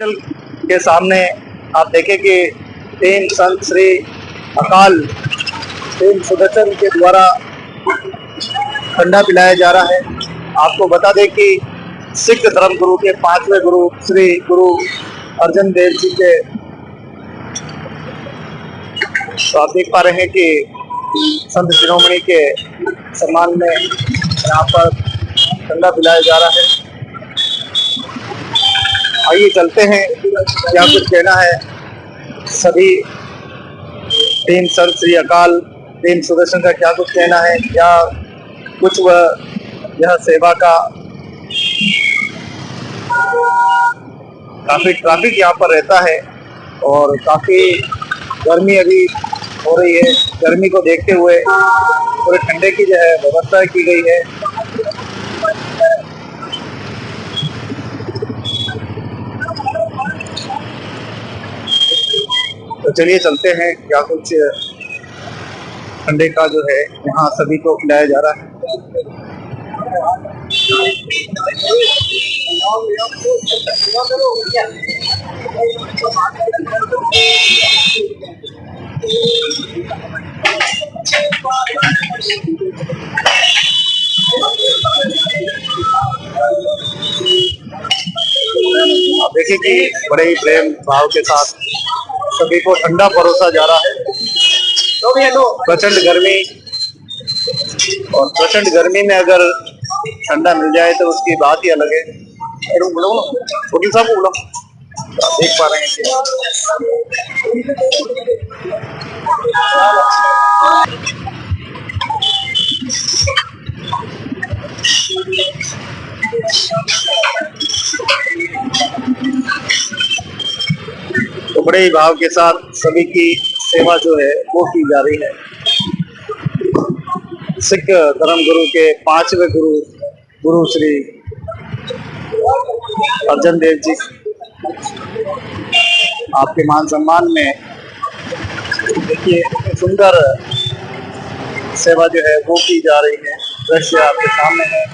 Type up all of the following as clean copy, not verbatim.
के सामने आप देखें कि तीन संत श्री अकाल तीन सुदर्शन के द्वारा ठंडा पिलाया जा रहा है। आपको बता दें कि सिख धर्म गुरु के 5वें गुरु श्री गुरु अर्जन देव जी के तो आप देख पा रहे हैं कि संत शिरोमणि के सम्मान में यहाँ पर ठंडा पिलाया जा रहा है। आइए चलते हैं, क्या कुछ कहना है सभी तीन संत श्री अकाल तीन सुदर्शन का, क्या कुछ कहना है, क्या कुछ वह यह सेवा का। काफी ट्रैफिक यहाँ पर रहता है और काफी गर्मी अभी हो रही है। गर्मी को देखते हुए पूरे ठंडे की जो है व्यवस्था की गई है। तो चलिए चलते हैं, क्या कुछ ठंडे का जो है यहाँ सभी को खिलाया जा रहा है। आप देखिए कि बड़े ही प्रेम भाव के साथ सभी को ठंडा परोसा जा रहा है। प्रचंड गर्मी, और प्रचंड गर्मी में अगर ठंडा मिल जाए तो उसकी बात ही अलग है। वकील साहब बोलो, आप देख पा रहे हैं कि तो बड़े ही भाव के साथ सभी की सेवा जो है वो की जा रही है। सिख धर्म गुरु के 5वें गुरु गुरु श्री अर्जन देव जी आपके मान सम्मान में देखिए सुंदर सेवा जो है वो की जा रही है। दृश्य आपके सामने है।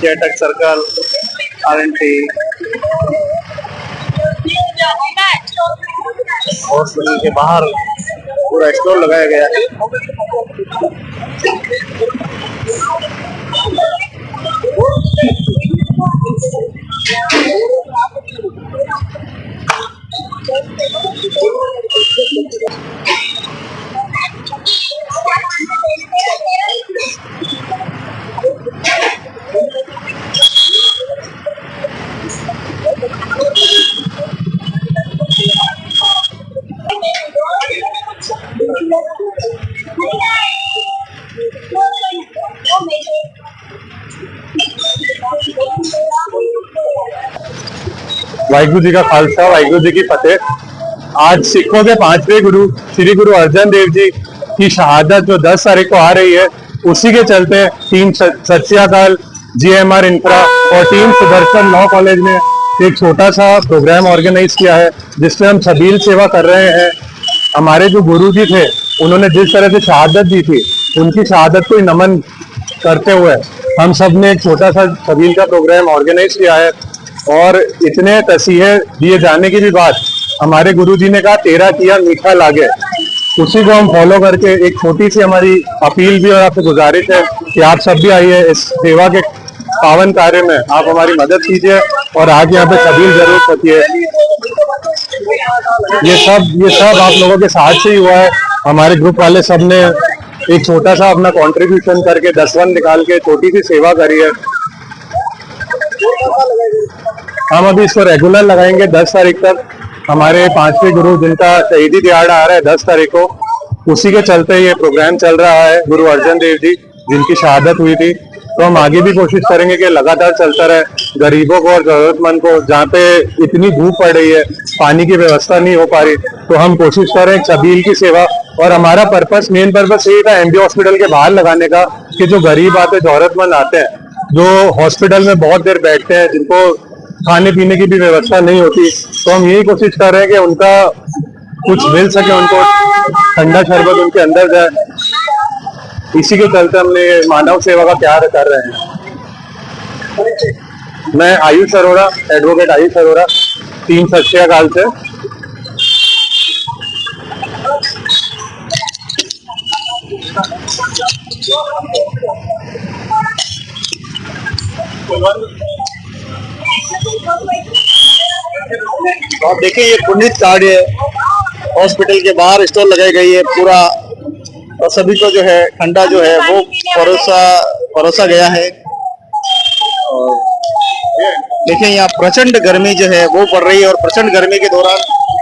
चेटक सर्कल RNT हॉस्पिटल के बाहर पूरा स्टॉल लगाया गया है। वाहिगुरु जी का खालसा, वाहिगुरु जी की फतेह। आज सिखों के 5वें गुरु श्री गुरु अर्जन देव जी की शहादत जो 10 तारीख को आ रही है, उसी के चलते टीम सत श्री अकाल GMR इंफ्रा और टीम सुदर्शन लॉ कॉलेज ने एक छोटा सा प्रोग्राम ऑर्गेनाइज किया है, जिसमें हम छबील सेवा कर रहे हैं। हमारे जो गुरु जी थे, उन्होंने जिस तरह से शहादत दी थी, उनकी शहादत को नमन करते हुए हम सब ने एक छोटा सा छबील का प्रोग्राम ऑर्गेनाइज किया है। और इतने तसीहे दिए जाने की भी बात, हमारे गुरुजी ने कहा 13 किया मीठा लागे, उसी को हम फॉलो करके एक छोटी सी हमारी अपील भी और आपसे गुजारिश है कि आप सब भी आइए इस सेवा के पावन कार्य में, आप हमारी मदद कीजिए और आगे यहाँ पे छबील जरूर पहुंचिए। ये सब आप लोगों के साथ से ही हुआ है। हमारे ग्रुप वाले सब ने एक छोटा सा अपना कंट्रीब्यूशन करके 10 निकाल के छोटी सी सेवा करी है। हम अभी इसको रेगुलर लगाएंगे 10 तारीख तक। हमारे 5वें गुरु जिनका शहीदी दिहाड़ा आ रहा है 10 तारीख को, उसी के चलते ये प्रोग्राम चल रहा है। गुरु अर्जन देव जी जिनकी शहादत हुई थी, तो हम आगे भी कोशिश करेंगे कि लगातार चलता रहे। गरीबों को और जरूरतमंद को, जहाँ पे इतनी धूप पड़ रही है, पानी की व्यवस्था नहीं हो पा रही, तो हम कोशिश करें छबील की सेवा। और हमारा मेन पर्पस यही था MB हॉस्पिटल के बाहर लगाने का, कि जो गरीब आते जरूरतमंद आते हैं, जो हॉस्पिटल में बहुत देर बैठते हैं, जिनको खाने पीने की भी व्यवस्था नहीं होती, तो हम यही कोशिश कर रहे हैं कि उनका कुछ मिल सके, उनको ठंडा शरबत उनके अंदर जाए। इसी के चलते हमने मानव सेवा का प्यार कर रहे हैं। मैं आयुष अरोड़ा, एडवोकेट आयुष अरोड़ा, 3 सत श्री अकाल से। तो आप देखिए ये पुनीत कार्ड हॉस्पिटल के बाहर स्टॉल लगाई गई है पूरा, और सभी को जो है ठंडा जो है वो परोसा गया है। और देखिए यहाँ प्रचंड गर्मी जो है वो पड़ रही है, और प्रचंड गर्मी के दौरान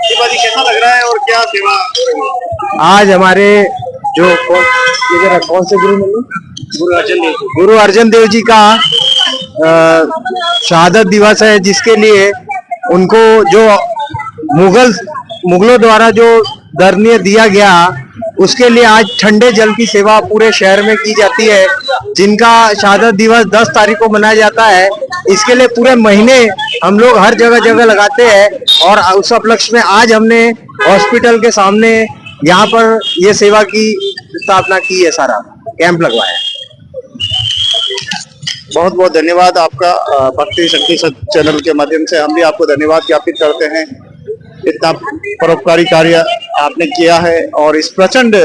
शिवाजी कैसा लग रहा है और क्या सेवा? आज हमारे जो कौन से गुरु मिले, गुरु अर्जन देव जी का शहादत दिवस है, जिसके लिए उनको जो मुगलों द्वारा जो दंड दिया गया, उसके लिए आज ठंडे जल की सेवा पूरे शहर में की जाती है, जिनका शहादत दिवस 10 तारीख को मनाया जाता है। इसके लिए पूरे महीने हम लोग हर जगह जगह लगाते हैं, और उस उपलक्ष्य में आज हमने हॉस्पिटल के सामने यहाँ पर ये सेवा की स्थापना की है, सारा कैंप लगवाया है। बहुत बहुत धन्यवाद आपका। भक्ति शक्ति चैनल के माध्यम से हम भी आपको धन्यवाद ज्ञापित करते हैं। इतना परोपकारी कार्य आपने किया है, और इस प्रचंड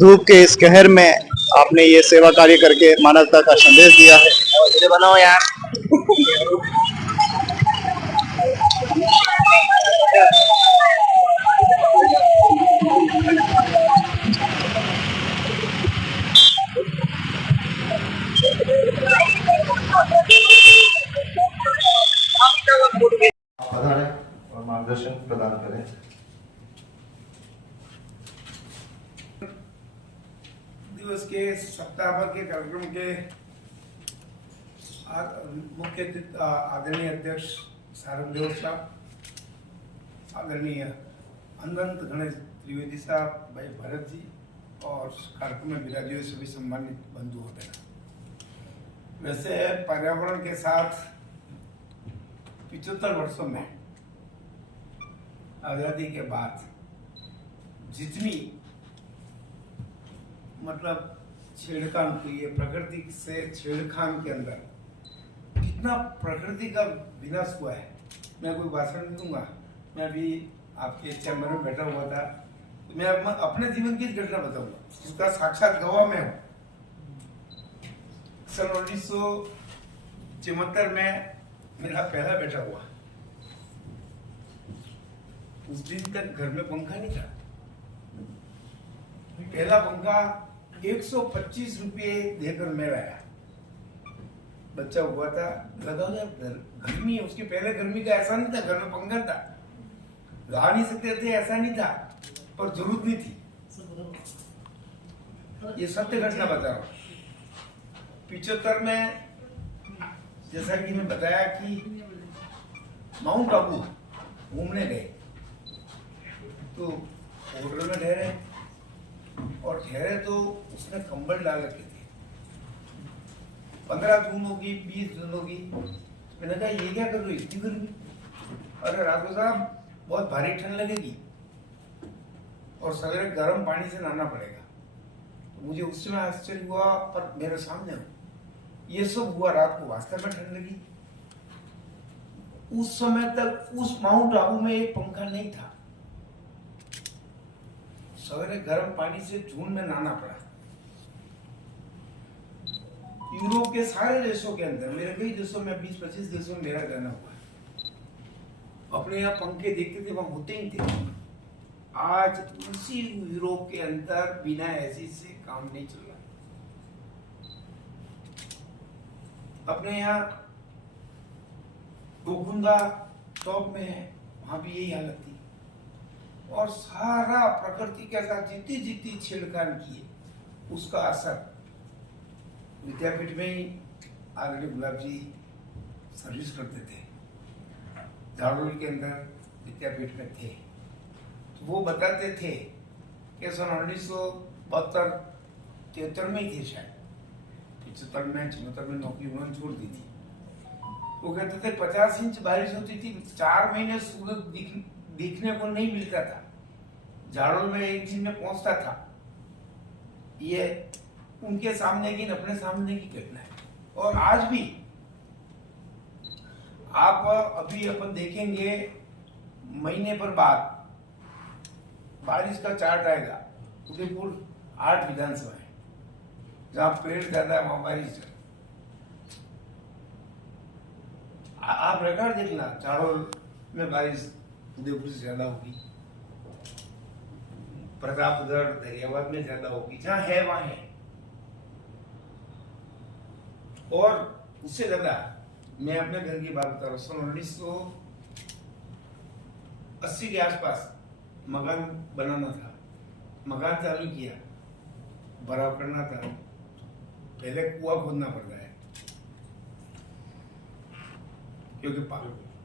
धूप के इस कहर में आपने ये सेवा कार्य करके मानवता का संदेश दिया है। बनाओ यार। पधारें और मार्गदर्शन प्रदान करें। दिवस के सप्ताह भर के कार्यक्रम के मुख्य आदरणीय अध्यक्ष सारंग देव साहब, आदरणीय अनंत गणेश त्रिवेदी साहब, भाई भरत जी, और कार्यक्रम में विराजे हुए सभी सम्मानित बंधु होते हैं। वैसे पर्यावरण के साथ 75 वर्षों में आजादी के बाद जितनी मतलब छेड़खान हुई है प्रकृति से, छेड़खान के अंदर कितना प्रकृति का विनाश हुआ है। मैं कोई भाषण नहीं दूंगा, मैं भी आपके चैम्बर में बैठा हुआ था, तो मैं अपने जीवन की घटना बताऊंगा जिसका साक्षात गवाह मैं हूँ। सन 1974 में मेरा पहला बेटा हुआ। उस दिन तक घर में पंखा नहीं था। पहला पंखा 125 रुपये देकर मैं लाया। बच्चा हुआ था, लगा गर्मी है, उसके पहले गर्मी का ऐसा नहीं था, घर में पंखा था, ला नहीं सकते थे ऐसा नहीं था, पर जरूरत नहीं थी। ये सत्य घटना बता रहा हूँ। 75 में जैसा कि मैं बताया कि माउंट आबू घूमने गए, तो होटल में ठहरे, और ठहरे तो उसने कंबल डाल रखे थे। 15 जून होगी, 20 जून होगी, मैंने कहा ये क्या कर रहे हो इतनी गर्मी? अरे राघव साहब बहुत भारी ठंड लगेगी और सवेरे गर्म पानी से नहाना पड़ेगा। तो मुझे उस समय आश्चर्य हुआ, पर मेरे सामने हो ये सब हुआ। रात को वास्तव में ठंड लगी। उस समय तक उस माउंट आबू में एक पंखा नहीं था। सवेरे गर्म पानी से जून में नहाना पड़ा। यूरोप के सारे देशों के अंदर, मेरे कई देशों में 20-25 देशों में मेरा रहना हुआ है, अपने यहाँ पंखे देखते थे, वहां होते ही थे। आज उसी यूरोप के अंदर बिना एसी से काम नहीं चल रहा। अपने यहाँ गोकुंदा टॉप में है, वहां भी यही हालत थी। और सारा प्रकृति के साथ जितनी जितनी छेड़खानी की है, उसका असर विद्यापीठ में ही आदरणीय गुलाब जी सर्विस करते थे, झाड़ोल के अंदर विद्यापीठ में थे। तो वो बताते थे कि सन 1972-73 में ही थे शायद, 75 में नौकरी उन्होंने छोड़ दी थी। वो कहते थे 50 इंच बारिश होती थी, 4 महीने सूरज दिखने को नहीं मिलता था। झाड़ोल में एक दिन में पहुंचता था। ये उनके सामने की, अपने सामने की घटना है। और आज भी आप अभी अपन देखेंगे महीने पर बाद बारिश का चार्ट आएगा। उदयपुर 8 विधानसभा है, जहाँ पेड़ ज्यादा है वहां बारिश है। आप रिकॉर्ड देखना, चारोल में बारिश उदयपुर से ज्यादा होगी, प्रतापगढ़ दरियाबाद में ज्यादा होगी, जहां है वहां है। और उससे ज्यादा मैं अपने घर की बात बता रहा हूँ, सन 1980 के आसपास मकान बनाना था, मकान चालू किया, बराबर करना था, पहले कुआं खोदना पड़ता है क्योंकि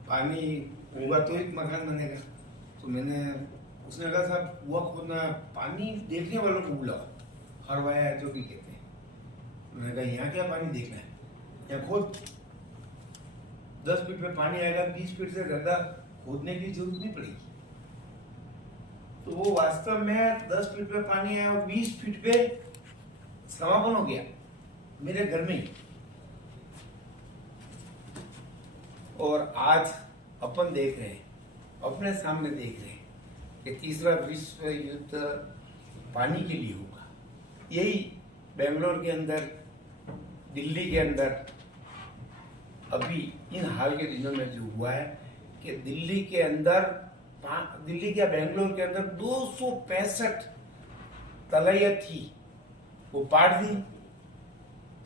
पानी होगा तो एक मकान बनेगा। तो मैंने, उसने कहा साहब कुआं खोदना, पानी देखने वालों को बुलाओ, हरवाया जो भी कहते हैं। मैंने कहा यहाँ क्या पानी देखना है, यहाँ खोद, 10 फीट में पानी आएगा, 20 फीट से ज्यादा खोदने की जरूरत नहीं पड़ेगी। तो वो वास्तव में 10 फीट पे पानी आया और 20 फीट पे समापन हो गया मेरे घर में ही। और आज अपन देख रहे हैं, अपने सामने देख रहे हैं कि तीसरा विश्व युद्ध पानी के लिए होगा। यही बेंगलोर के अंदर, दिल्ली के अंदर अभी इन हाल के दिनों में जो हुआ है कि दिल्ली के अंदर, दिल्ली क्या बेंगलोर के अंदर 265 तलैया थी, वो पाट दी।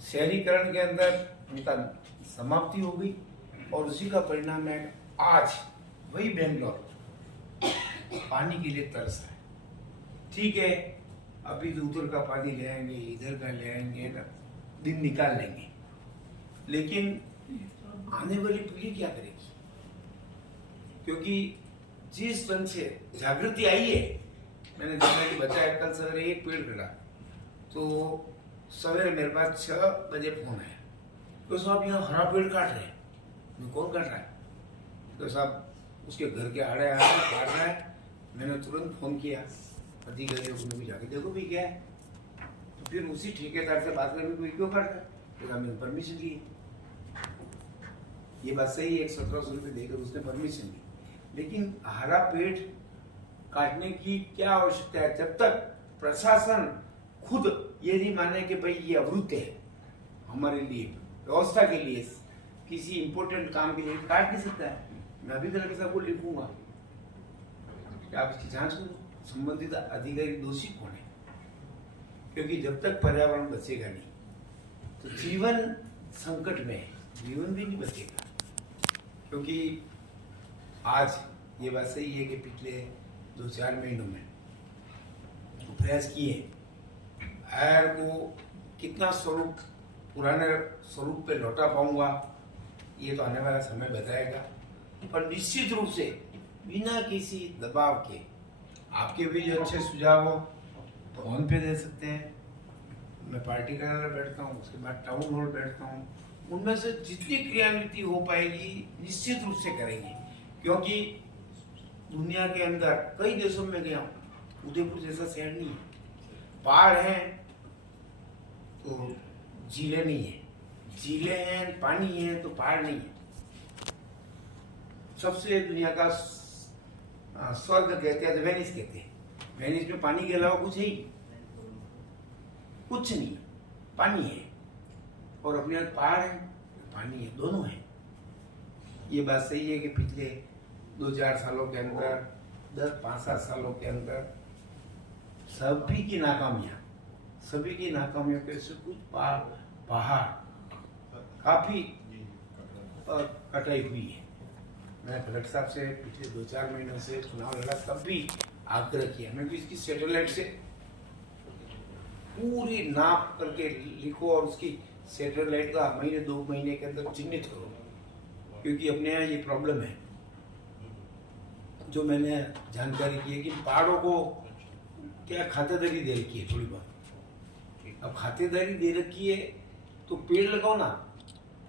शहरीकरण के अंदर उनका समाप्ति हो गई और उसी का परिणाम है आज वही बेंगलोर पानी के लिए तरस है। ठीक है, अभी तो उधर का पानी ले आएंगे, इधर का ले आएंगे ना, दिन निकाल लेंगे, लेकिन आने वाली पीढ़ी क्या करेगी? क्योंकि जिस ढंग से जागृति आई है, मैंने जैसा कि बताया, कल सवेरे एक पेड़ कटा, तो सवेरे मेरे पास 6 बजे फोन आया, तो साहब यहाँ हरा पेड़ काट रहे हैं। मैं, कौन काट रहा है? तो साहब उसके घर के आड़े आ रहे काट रहा है। मैंने तुरंत फोन किया अधिकारियों को, भी जाके देखो भी क्या है। तो फिर उसी ठेकेदार से बात करके, कोई क्यों काट रहा है? तो मैंने परमिशन ली, ये बात सही है, 1700 रुपये देकर उसने परमिशन ली, लेकिन हरा पेड़ काटने की क्या आवश्यकता है? जब तक प्रशासन खुद ये नहीं माने कि भाई ये अवरुद्ध है, हमारे लिए व्यवस्था के लिए, किसी इंपॉर्टेंट काम के लिए काट नहीं सकता है। मैं अभी कल के साहब को लिखूंगा कि आप इसकी जांच करो, संबंधित अधिकारी दोषी कौन है, क्योंकि जब तक पर्यावरण बचेगा नहीं तो जीवन संकट में है, जीवन भी नहीं बचेगा। क्योंकि आज ये बात सही है कि पिछले 2-4 महीनों में प्रयास किए एयर को कितना स्वरूप, पुराने स्वरूप पे लौटा पाऊंगा, ये तो आने वाला समय बताएगा। पर निश्चित रूप से बिना किसी दबाव के, आपके भी जो अच्छे सुझाव हो फोन पे दे सकते हैं। मैं पार्टी कार्यालय बैठता हूँ, उसके बाद टाउन हॉल बैठता हूँ, उनमें से जितनी क्रियान्विति हो पाएगी निश्चित रूप से करेंगे। क्योंकि दुनिया के अंदर कई देशों में गया हूँ, उदयपुर जैसा शहर नहीं है। पहाड़ हैं तो झीलें नहीं है, झीलें हैं, पानी है तो पहाड़ नहीं है। सबसे दुनिया का स्वर्ग कहते हैं, वेनिस कहते हैं। वेनिस में पानी के अलावा कुछ है ही कुछ नहीं, पानी है, और अपने यहाँ पहाड़ है, पानी है, दोनों है। ये बात सही है कि पिछले 2-4 सालों के अंदर, 10-5-7 सालों के अंदर सभी की नाकामियों के से कुछ पहाड़ काफी कटाई हुई है। मैं कलेक्टर साहब से पिछले 2-4 महीनों से चुनाव लड़ा, तब भी आग्रह किया मैं कि इसकी सैटेलाइट से पूरी नाप करके लिखो और उसकी सैटेलाइट का महीने 2 महीने के अंदर चिन्हित करो, क्योंकि अपने यहाँ ये प्रॉब्लम है। जो मैंने जानकारी की है कि पहाड़ों को क्या खातेदारी दे रखी है थोड़ी बहुत। अब खातेदारी दे रखी है तो पेड़ लगाओ ना,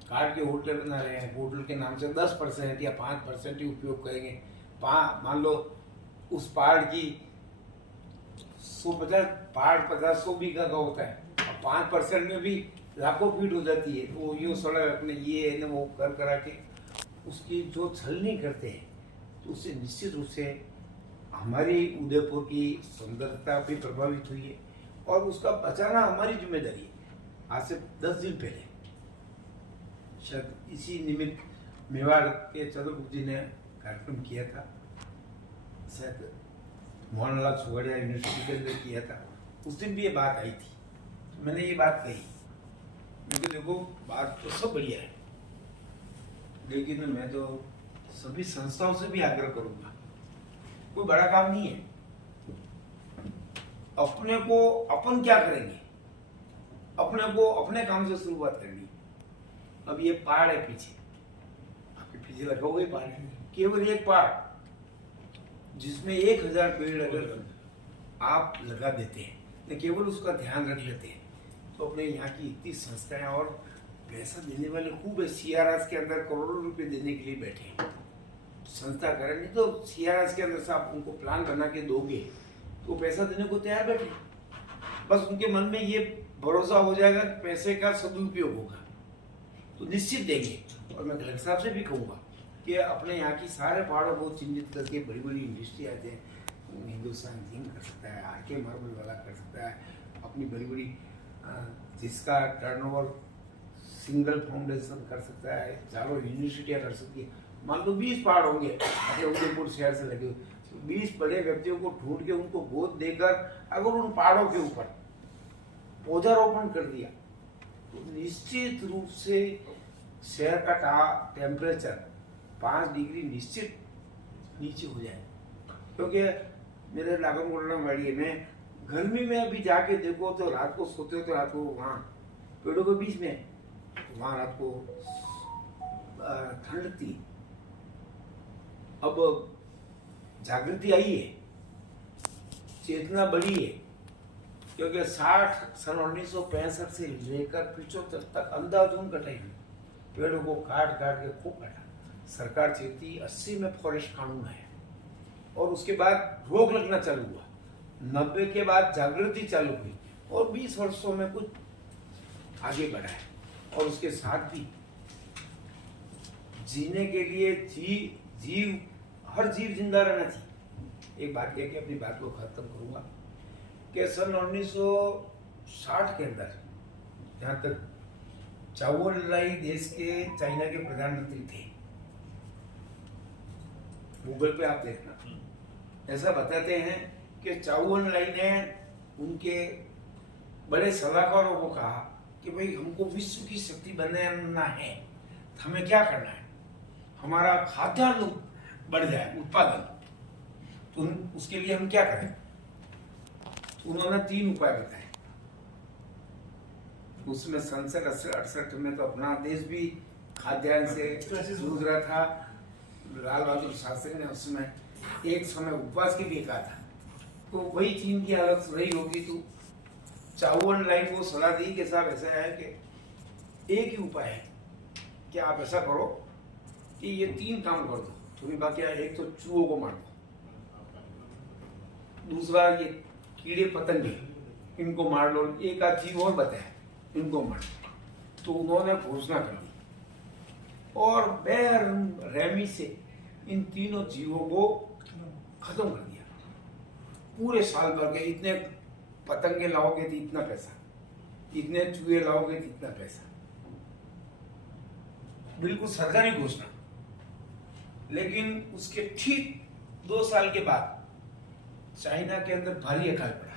काट के होटल बना रहे हैं, होटल के नाम से 10% या 5% ही उपयोग करेंगे। मान लो उस पहाड़ की 50-100 बीघा का होता है, अब 5% में भी लाखों फीट हो जाती है। तो वो यूँ सड़क अपने ये है ना वो कर करा के उसकी जो छलनी करते हैं, तो उससे निश्चित रूप से हमारी उदयपुर की सुंदरता भी प्रभावित हुई है और उसका बचाना हमारी जिम्मेदारी है। आज से 10 दिन पहले शायद इसी निमित्त मेवाड़ के चंद्रगुप्त जी ने कार्यक्रम किया था, शायद मोहनलाल सुगड़िया यूनिवर्सिटी के अंदर किया था। उस दिन भी ये बात आई थी, तो मैंने ये बात कही, क्योंकि देखो बात तो सब बढ़िया है, लेकिन मैं तो सभी संस्थाओं से भी आग्रह करूंगा, कोई बड़ा काम नहीं है, अपने को अपन क्या करेंगे, अपने को अपने काम से शुरुआत करनी। अब ये पहाड़ है पीछे, आपके पीछे लगा हुआ पहाड़, केवल एक पहाड़ जिसमें 1000 पेड़ अगर आप लगा देते हैं, न केवल उसका ध्यान रख लेते हैं, तो अपने यहाँ की इतनी संस्थाएं और पैसा देने वाले खूब है। CRS के अंदर करोड़ों रुपए देने के लिए बैठे हैं, संस्था करें, नहीं तो CRS के अंदर से आप उनको प्लान बना के दोगे तो पैसा देने को तैयार बैठे। बस उनके मन में ये भरोसा हो जाएगा कि पैसे का सदुपयोग होगा तो निश्चित देंगे। और मैं कलेक्टर साहब से भी कहूँगा कि अपने यहाँ की सारे पहाड़ों को चिन्हित करके बड़ी बड़ी इंडस्ट्री आते हैं, हिंदुस्तान जिंक कर सकता है, RK मार्बल वाला कर सकता है, अपनी बड़ी बड़ी जिसका टर्नओवर सिंगल फाउंडेशन कर सकता है, चारों यूनिवर्सिटियाँ कर सकती है। मान लो 20 पहाड़ होंगे अपने उदयपुर शहर से लगे हुए, तो 20 बड़े व्यक्तियों को ढूंढ के उनको गोद देकर अगर उन पहाड़ों के ऊपर पौधारोपण कर दिया तो निश्चित रूप से शहर का टेम्परेचर 5 डिग्री निश्चित नीचे हो जाए। क्योंकि मेरे लागन वाड़ी में गर्मी में अभी जाके देखो तो रात को सोते हो तो रात को वहाँ पेड़ों के बीच में, तो वहाँ रात को ठंड लगती। अब जागृति आई है, चेतना बढ़ी है, क्योंकि सन 1965 से लेकर 75 तक अंधाधुंध कटाई हुई, पेड़ों को काट काट के खूब काटा। सरकार चेती 80 में फॉरेस्ट कानून आया और उसके बाद रोक लगना चालू हुआ, 90 के बाद जागृति चालू हुई और 20 वर्षों में कुछ आगे बढ़ा है। और उसके साथ भी जीने के लिए हर जीव जिंदा रहना चाहिए। एक बात कह के अपनी बात को खत्म करूंगा कि सन 1960 के अंदर, जहाँ तक चाओ लाई देश के चाइना के प्रधानमंत्री थे, गूगल पे आप देखना, ऐसा बताते हैं कि चाओ लाई ने उनके बड़े सलाहकारों को कहा कि भाई हमको विश्व की शक्ति बनना है, तो हमें क्या करना है, हमारा खाद्यान्न बढ़ जाए, उत्पादन, तो उसके लिए हम क्या करें। तो उन्होंने 3 उपाय बताए। उसमें सन 68 में तो अपना देश भी खाद्यान्न से जूझ रहा था। लाल बहादुर शास्त्री ने उसमें एक समय उपवास के लिए कहा था, तो वही चीन की हालत रही होगी। तो चाओ लाई को सलाह दी कि साहब ऐसा है कि एक ही उपाय है कि आप ऐसा करो कि ये 3 काम कर दो, तुम्हें बाकी एक तो चूहों को मार दो, दूसरा ये कीड़े पतंगे इनको मार लो, एक आध जीव और बताया इनको मार दो। तो उन्होंने घोषणा कर दी और बेरहमी से इन तीनों जीवों को खत्म कर दिया। पूरे साल भर के इतने पतंगे लाओगे तो इतना पैसा, इतने चूहे लाओगे तो इतना पैसा, बिल्कुल सरकारी घोषणा। लेकिन उसके ठीक 2 साल के बाद चाइना के अंदर भारी अकाल पड़ा,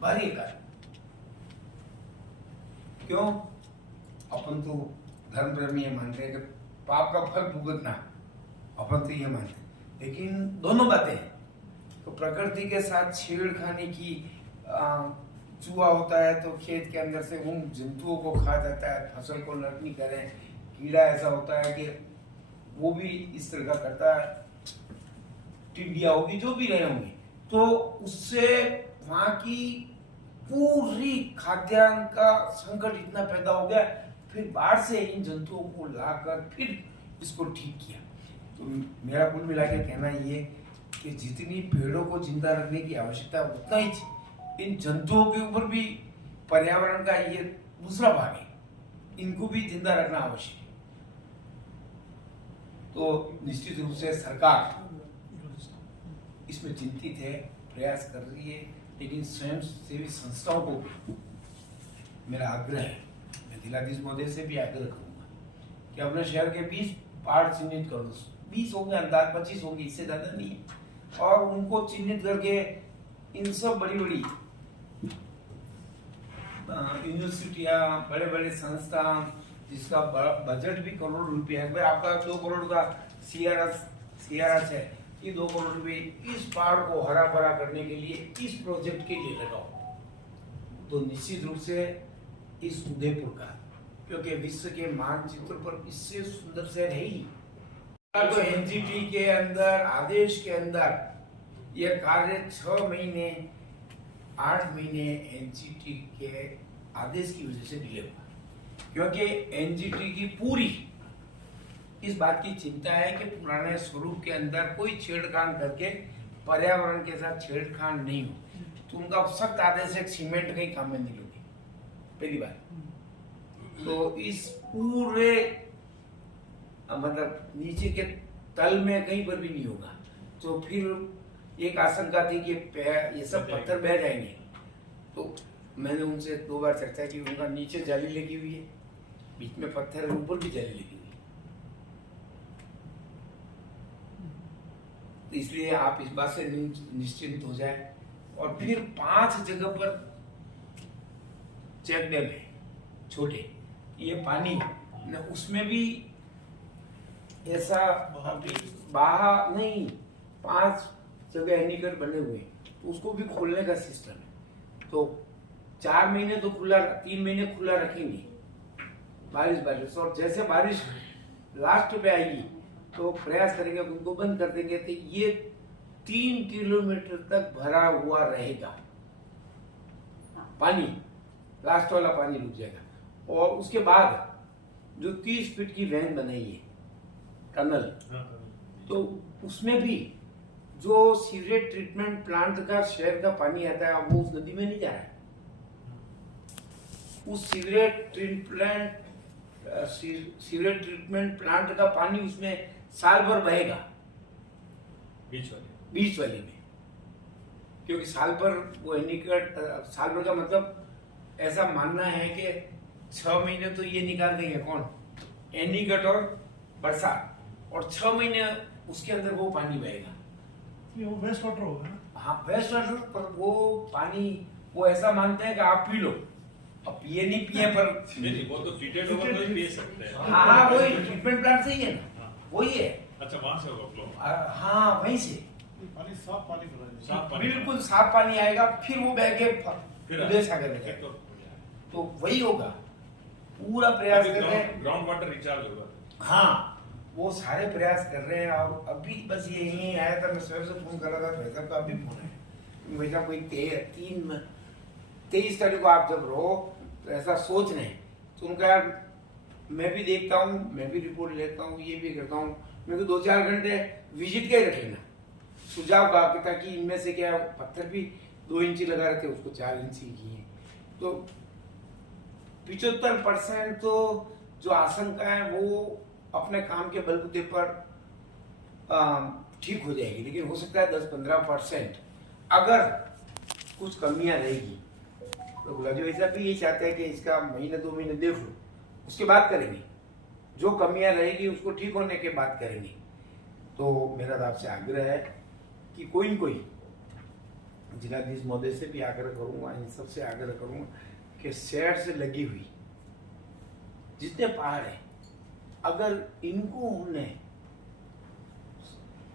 भारी अकाल। क्यों? अपन तो धर्म प्रेमी ये मानते हैं कि पाप का फल भुगतना, अपन तो ये मानते हैं, लेकिन दोनों बातें हैं। तो प्रकृति के साथ छेड़खानी की, चूहा होता है तो खेत के अंदर से उन जंतुओं को खा जाता है, फसल को नष्ट नहीं करें। कीड़ा ऐसा होता है कि वो भी इस तरह का करता है, टिड्डियाँ होगी, जो भी रहे होंगे, तो उससे वहाँ की पूरी खाद्यान्न का संकट इतना पैदा हो गया। फिर बाहर से इन जंतुओं को लाकर फिर इसको ठीक किया। तो मेरा कुल मिला के कहना ये कि जितनी पेड़ों को जिंदा रखने की आवश्यकता है उतना ही इन जंतुओं के ऊपर भी पर्यावरण का ये दूसरा भाग है, इनको भी जिंदा रखना आवश्यक है। तो निश्चित रूप से सरकार इसमें चिंतित है, प्रयास कर रही है, लेकिन स्वयं सेवी संस्थाओं को भी मेरा आग्रह है, मैं जिलाधीश महोदय से भी आग्रह करूंगा कि अपने शहर के 20 पहाड़ चिन्हित कर लो, 20 होंगे अंदाज, 25 होंगे, इससे ज्यादा नहीं है, और उनको चिन्हित करके इन सब बड़ी बड़ी यूनिवर्सिटियां, बड़े बड़े संस्थान जिसका बजट भी करोड़ रुपए है, भाई आपका 2 करोड़ का CRS है, ये 2 करोड़ रुपए इस पहाड़ को हरा भरा करने के लिए, इस प्रोजेक्ट के लिए लगाओ, तो निश्चित रूप से इस उदयपुर का, क्योंकि विश्व के मानचित्र पर इससे सुंदर शहर है ही, तो NGT के अंदर, आदेश के अंदर यह कार्य 6 महीने 8 महीने NGT के आदेश की वजह से डिले हुआ, क्योंकि NGT की पूरी इस बात की चिंता है कि पुराने स्वरूप के अंदर कोई छेड़खानी करके पर्यावरण के साथ छेड़खानी नहीं हो, तो उनका सख्त आदेश है सीमेंट कहीं काम में नहीं होगी, पहली बात। तो इस पूरे मतलब नीचे के तल में कहीं पर भी नहीं होगा, तो फिर एक आशंका थी कि ये सब पत्थर बह जाएंगे, तो मैंने उनसे 2 बार चर्चा की, उनका नीचे जाली लगी हुई है, बीच में पत्थर है, ऊपर भी जाली लगी हुई है, तो इसलिए आप इस बात से निश्चिंत हो जाए। और फिर 5 जगह पर चेक डैम है छोटे, ये पानी न उसमें भी ऐसा बहा नहीं, 5 जगह एनीकट बने हुए हैं, तो उसको भी खोलने का सिस्टम है, तो 4 महीने तो खुला, 3 महीने खुला रखेंगे, बारिश, और जैसे बारिश लास्ट पे आएगी तो प्रयास करेंगे उनको बंद कर देंगे, तो ये 3 किलोमीटर तक भरा हुआ रहेगा पानी, लास्ट वाला पानी रुक जाएगा। और उसके बाद जो 30 फीट की वैन बनाई है टनल, तो उसमें भी जो सीवरेज ट्रीटमेंट प्लांट का शहर का पानी आता है वो उस नदी में नहीं जा रहा है, उस सीवरेज ट्रीटमेंट प्लांट का पानी उसमें साल भर बहेगा, बीच वाले में, क्योंकि साल भर वो एनीकट, साल भर का मतलब ऐसा मानना है कि 6 महीने तो ये निकाल देंगे कौन, एनीकट और बरसात, और 6 महीने उसके अंदर वो पानी बहेगा, वो वेस्ट वाटर होगा ना। हाँ वेस्ट वाटर, पर वो पानी वो ऐसा मानते हैं कि आप पी लो, अब पिए नहीं पिए पर वो तो ट्रीटेड होगा तो ही पी सकते हैं। हाँ वही ट्रीटमेंट प्लांट से ही है ना, वही है। अच्छा वहां से होगा फ्लो? हाँ वहीं से पानी साफ पानी भरा है, साफ पानी, बिल्कुल साफ पानी आएगा, फिर वो बह के उदय सागर में जाएगा, तो वही होगा, पूरा प्रयास कर रहे हैं, ग्राउंड वाटर रिचार्ज होगा। हाँ वो सारे प्रयास कर रहे हैं। और अभी बस ये यही आया था, मैं स्वयं से फोन कर रहा था, भाई साहब का अभी फोन है, भाई साहब कोई 23 तारीख को आप जब रहो तो ऐसा सोच रहे हैं, तो उनका यार मैं भी देखता हूँ, मैं भी रिपोर्ट लेता हूँ, ये भी करता हूँ, मेरे को 2-4 घंटे विजिट के रख लेना, सुझाव का, ताकि इनमें से क्या पत्थर भी 2 इंची लगा रहे थे, उसको 4 इंची किए, तो 75% तो जो आशंका है वो अपने काम के बलबूते पर ठीक हो जाएगी, लेकिन हो सकता है 10-15% अगर कुछ कमियां रहेगी, तो गुलाजी भाई साहब भी ये चाहते हैं कि इसका 1-2 महीने देख लो, उसके बाद करेंगे, जो कमियां रहेगी उसको ठीक होने के बाद करेंगे। तो मेरा आपसे आग्रह है कि कोई न कोई, जिलाधीश महोदय से भी आग्रह करूंगा, इन सबसे आग्रह करूंगा कि शहर से लगी हुई जितने पहाड़ है, अगर इनको हमने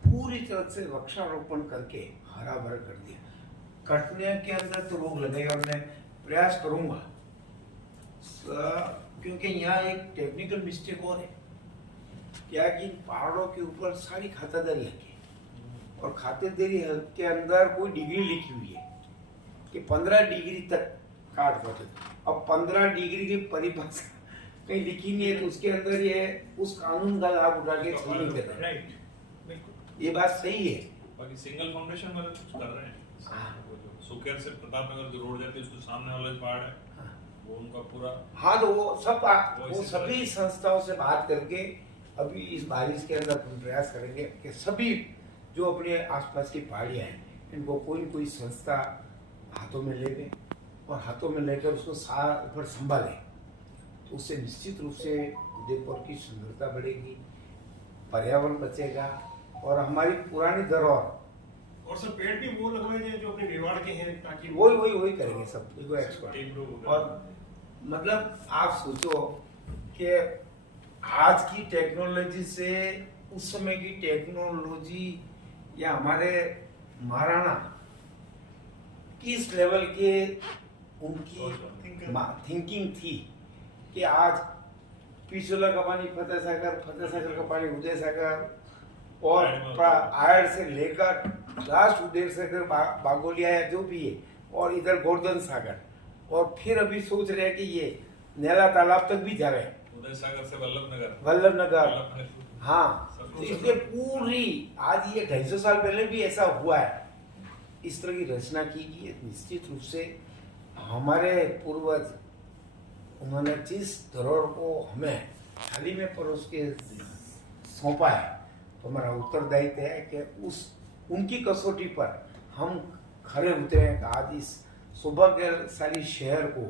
पूरी तरह से वृक्षारोपण करके हरा भरा कर दिया, कटने के अंदर तो रोक लगेगा, और मैं प्रयास करूंगा, क्योंकि यहाँ एक टेक्निकल मिस्टेक और है क्या कि पहाड़ों के ऊपर सारी खातादारी है, और खातेदारी के अंदर कोई डिग्री लिखी हुई है कि 15 डिग्री तक काट सकते, अब 15 डिग्री की परिभाषा कहीं लिखी नहीं है, तो उसके अंदर ये उस कानून का लाभ उठा के छलनी कर रहे हैं। ये बात सही है, बाकी सिंगल फाउंडेशन वाले कुछ कर रहे हैं। सुकेर से प्रतापनगर जो रोड जाती है उसके सामने वाला पहाड़ है, वो उनका पूरा, हाँ तो वो सभी संस्थाओं से बात करके अभी इस बारिश के अंदर हम प्रयास करेंगे कि सभी जो अपने आसपास की पहाड़ियाँ हैं इनको कोई न कोई संस्था हाथों में ले लें और हाथों में लेकर उसको साल भर संभालें, तो उससे निश्चित रूप से उदयपुर की सुंदरता बढ़ेगी, पर्यावरण बचेगा और हमारी पुरानी धरोहर। और सर पेड़ भी वो लगवाए जाए जो अपने मेवाड़ के हैं, ताकि वही करेंगे सब, देखो एक्सपर्ट। और मतलब आप सोचो कि आज की टेक्नोलॉजी से उस समय की टेक्नोलॉजी या हमारे महाराणा किस लेवल के उनकी थिंकिंग थी कि आज पिछोला का पानी फतेह सागर का पानी उदय सागर और आयर से लेकर लास्ट उदय सागर बागोलिया या जो भी है, और इधर गोवर्धन सागर, और फिर अभी सोच रहे हैं कि ये नेला तालाब तक भी जावे, उदय सागर से वल्लभनगर। हाँ, तो इसलिए पूरी आज ये 250 साल पहले भी ऐसा हुआ है, इस तरह की रचना की गई है। निश्चित रूप से हमारे पूर्वज उन्होंने जिस धरोहर को हमें थाली में परोस के सौंपा है, तो हमारा उत्तरदायित्व है कि उनकी कसौटी पर हम खरे उतरे हैं कि आज इस सौभाग्यशाली शहर को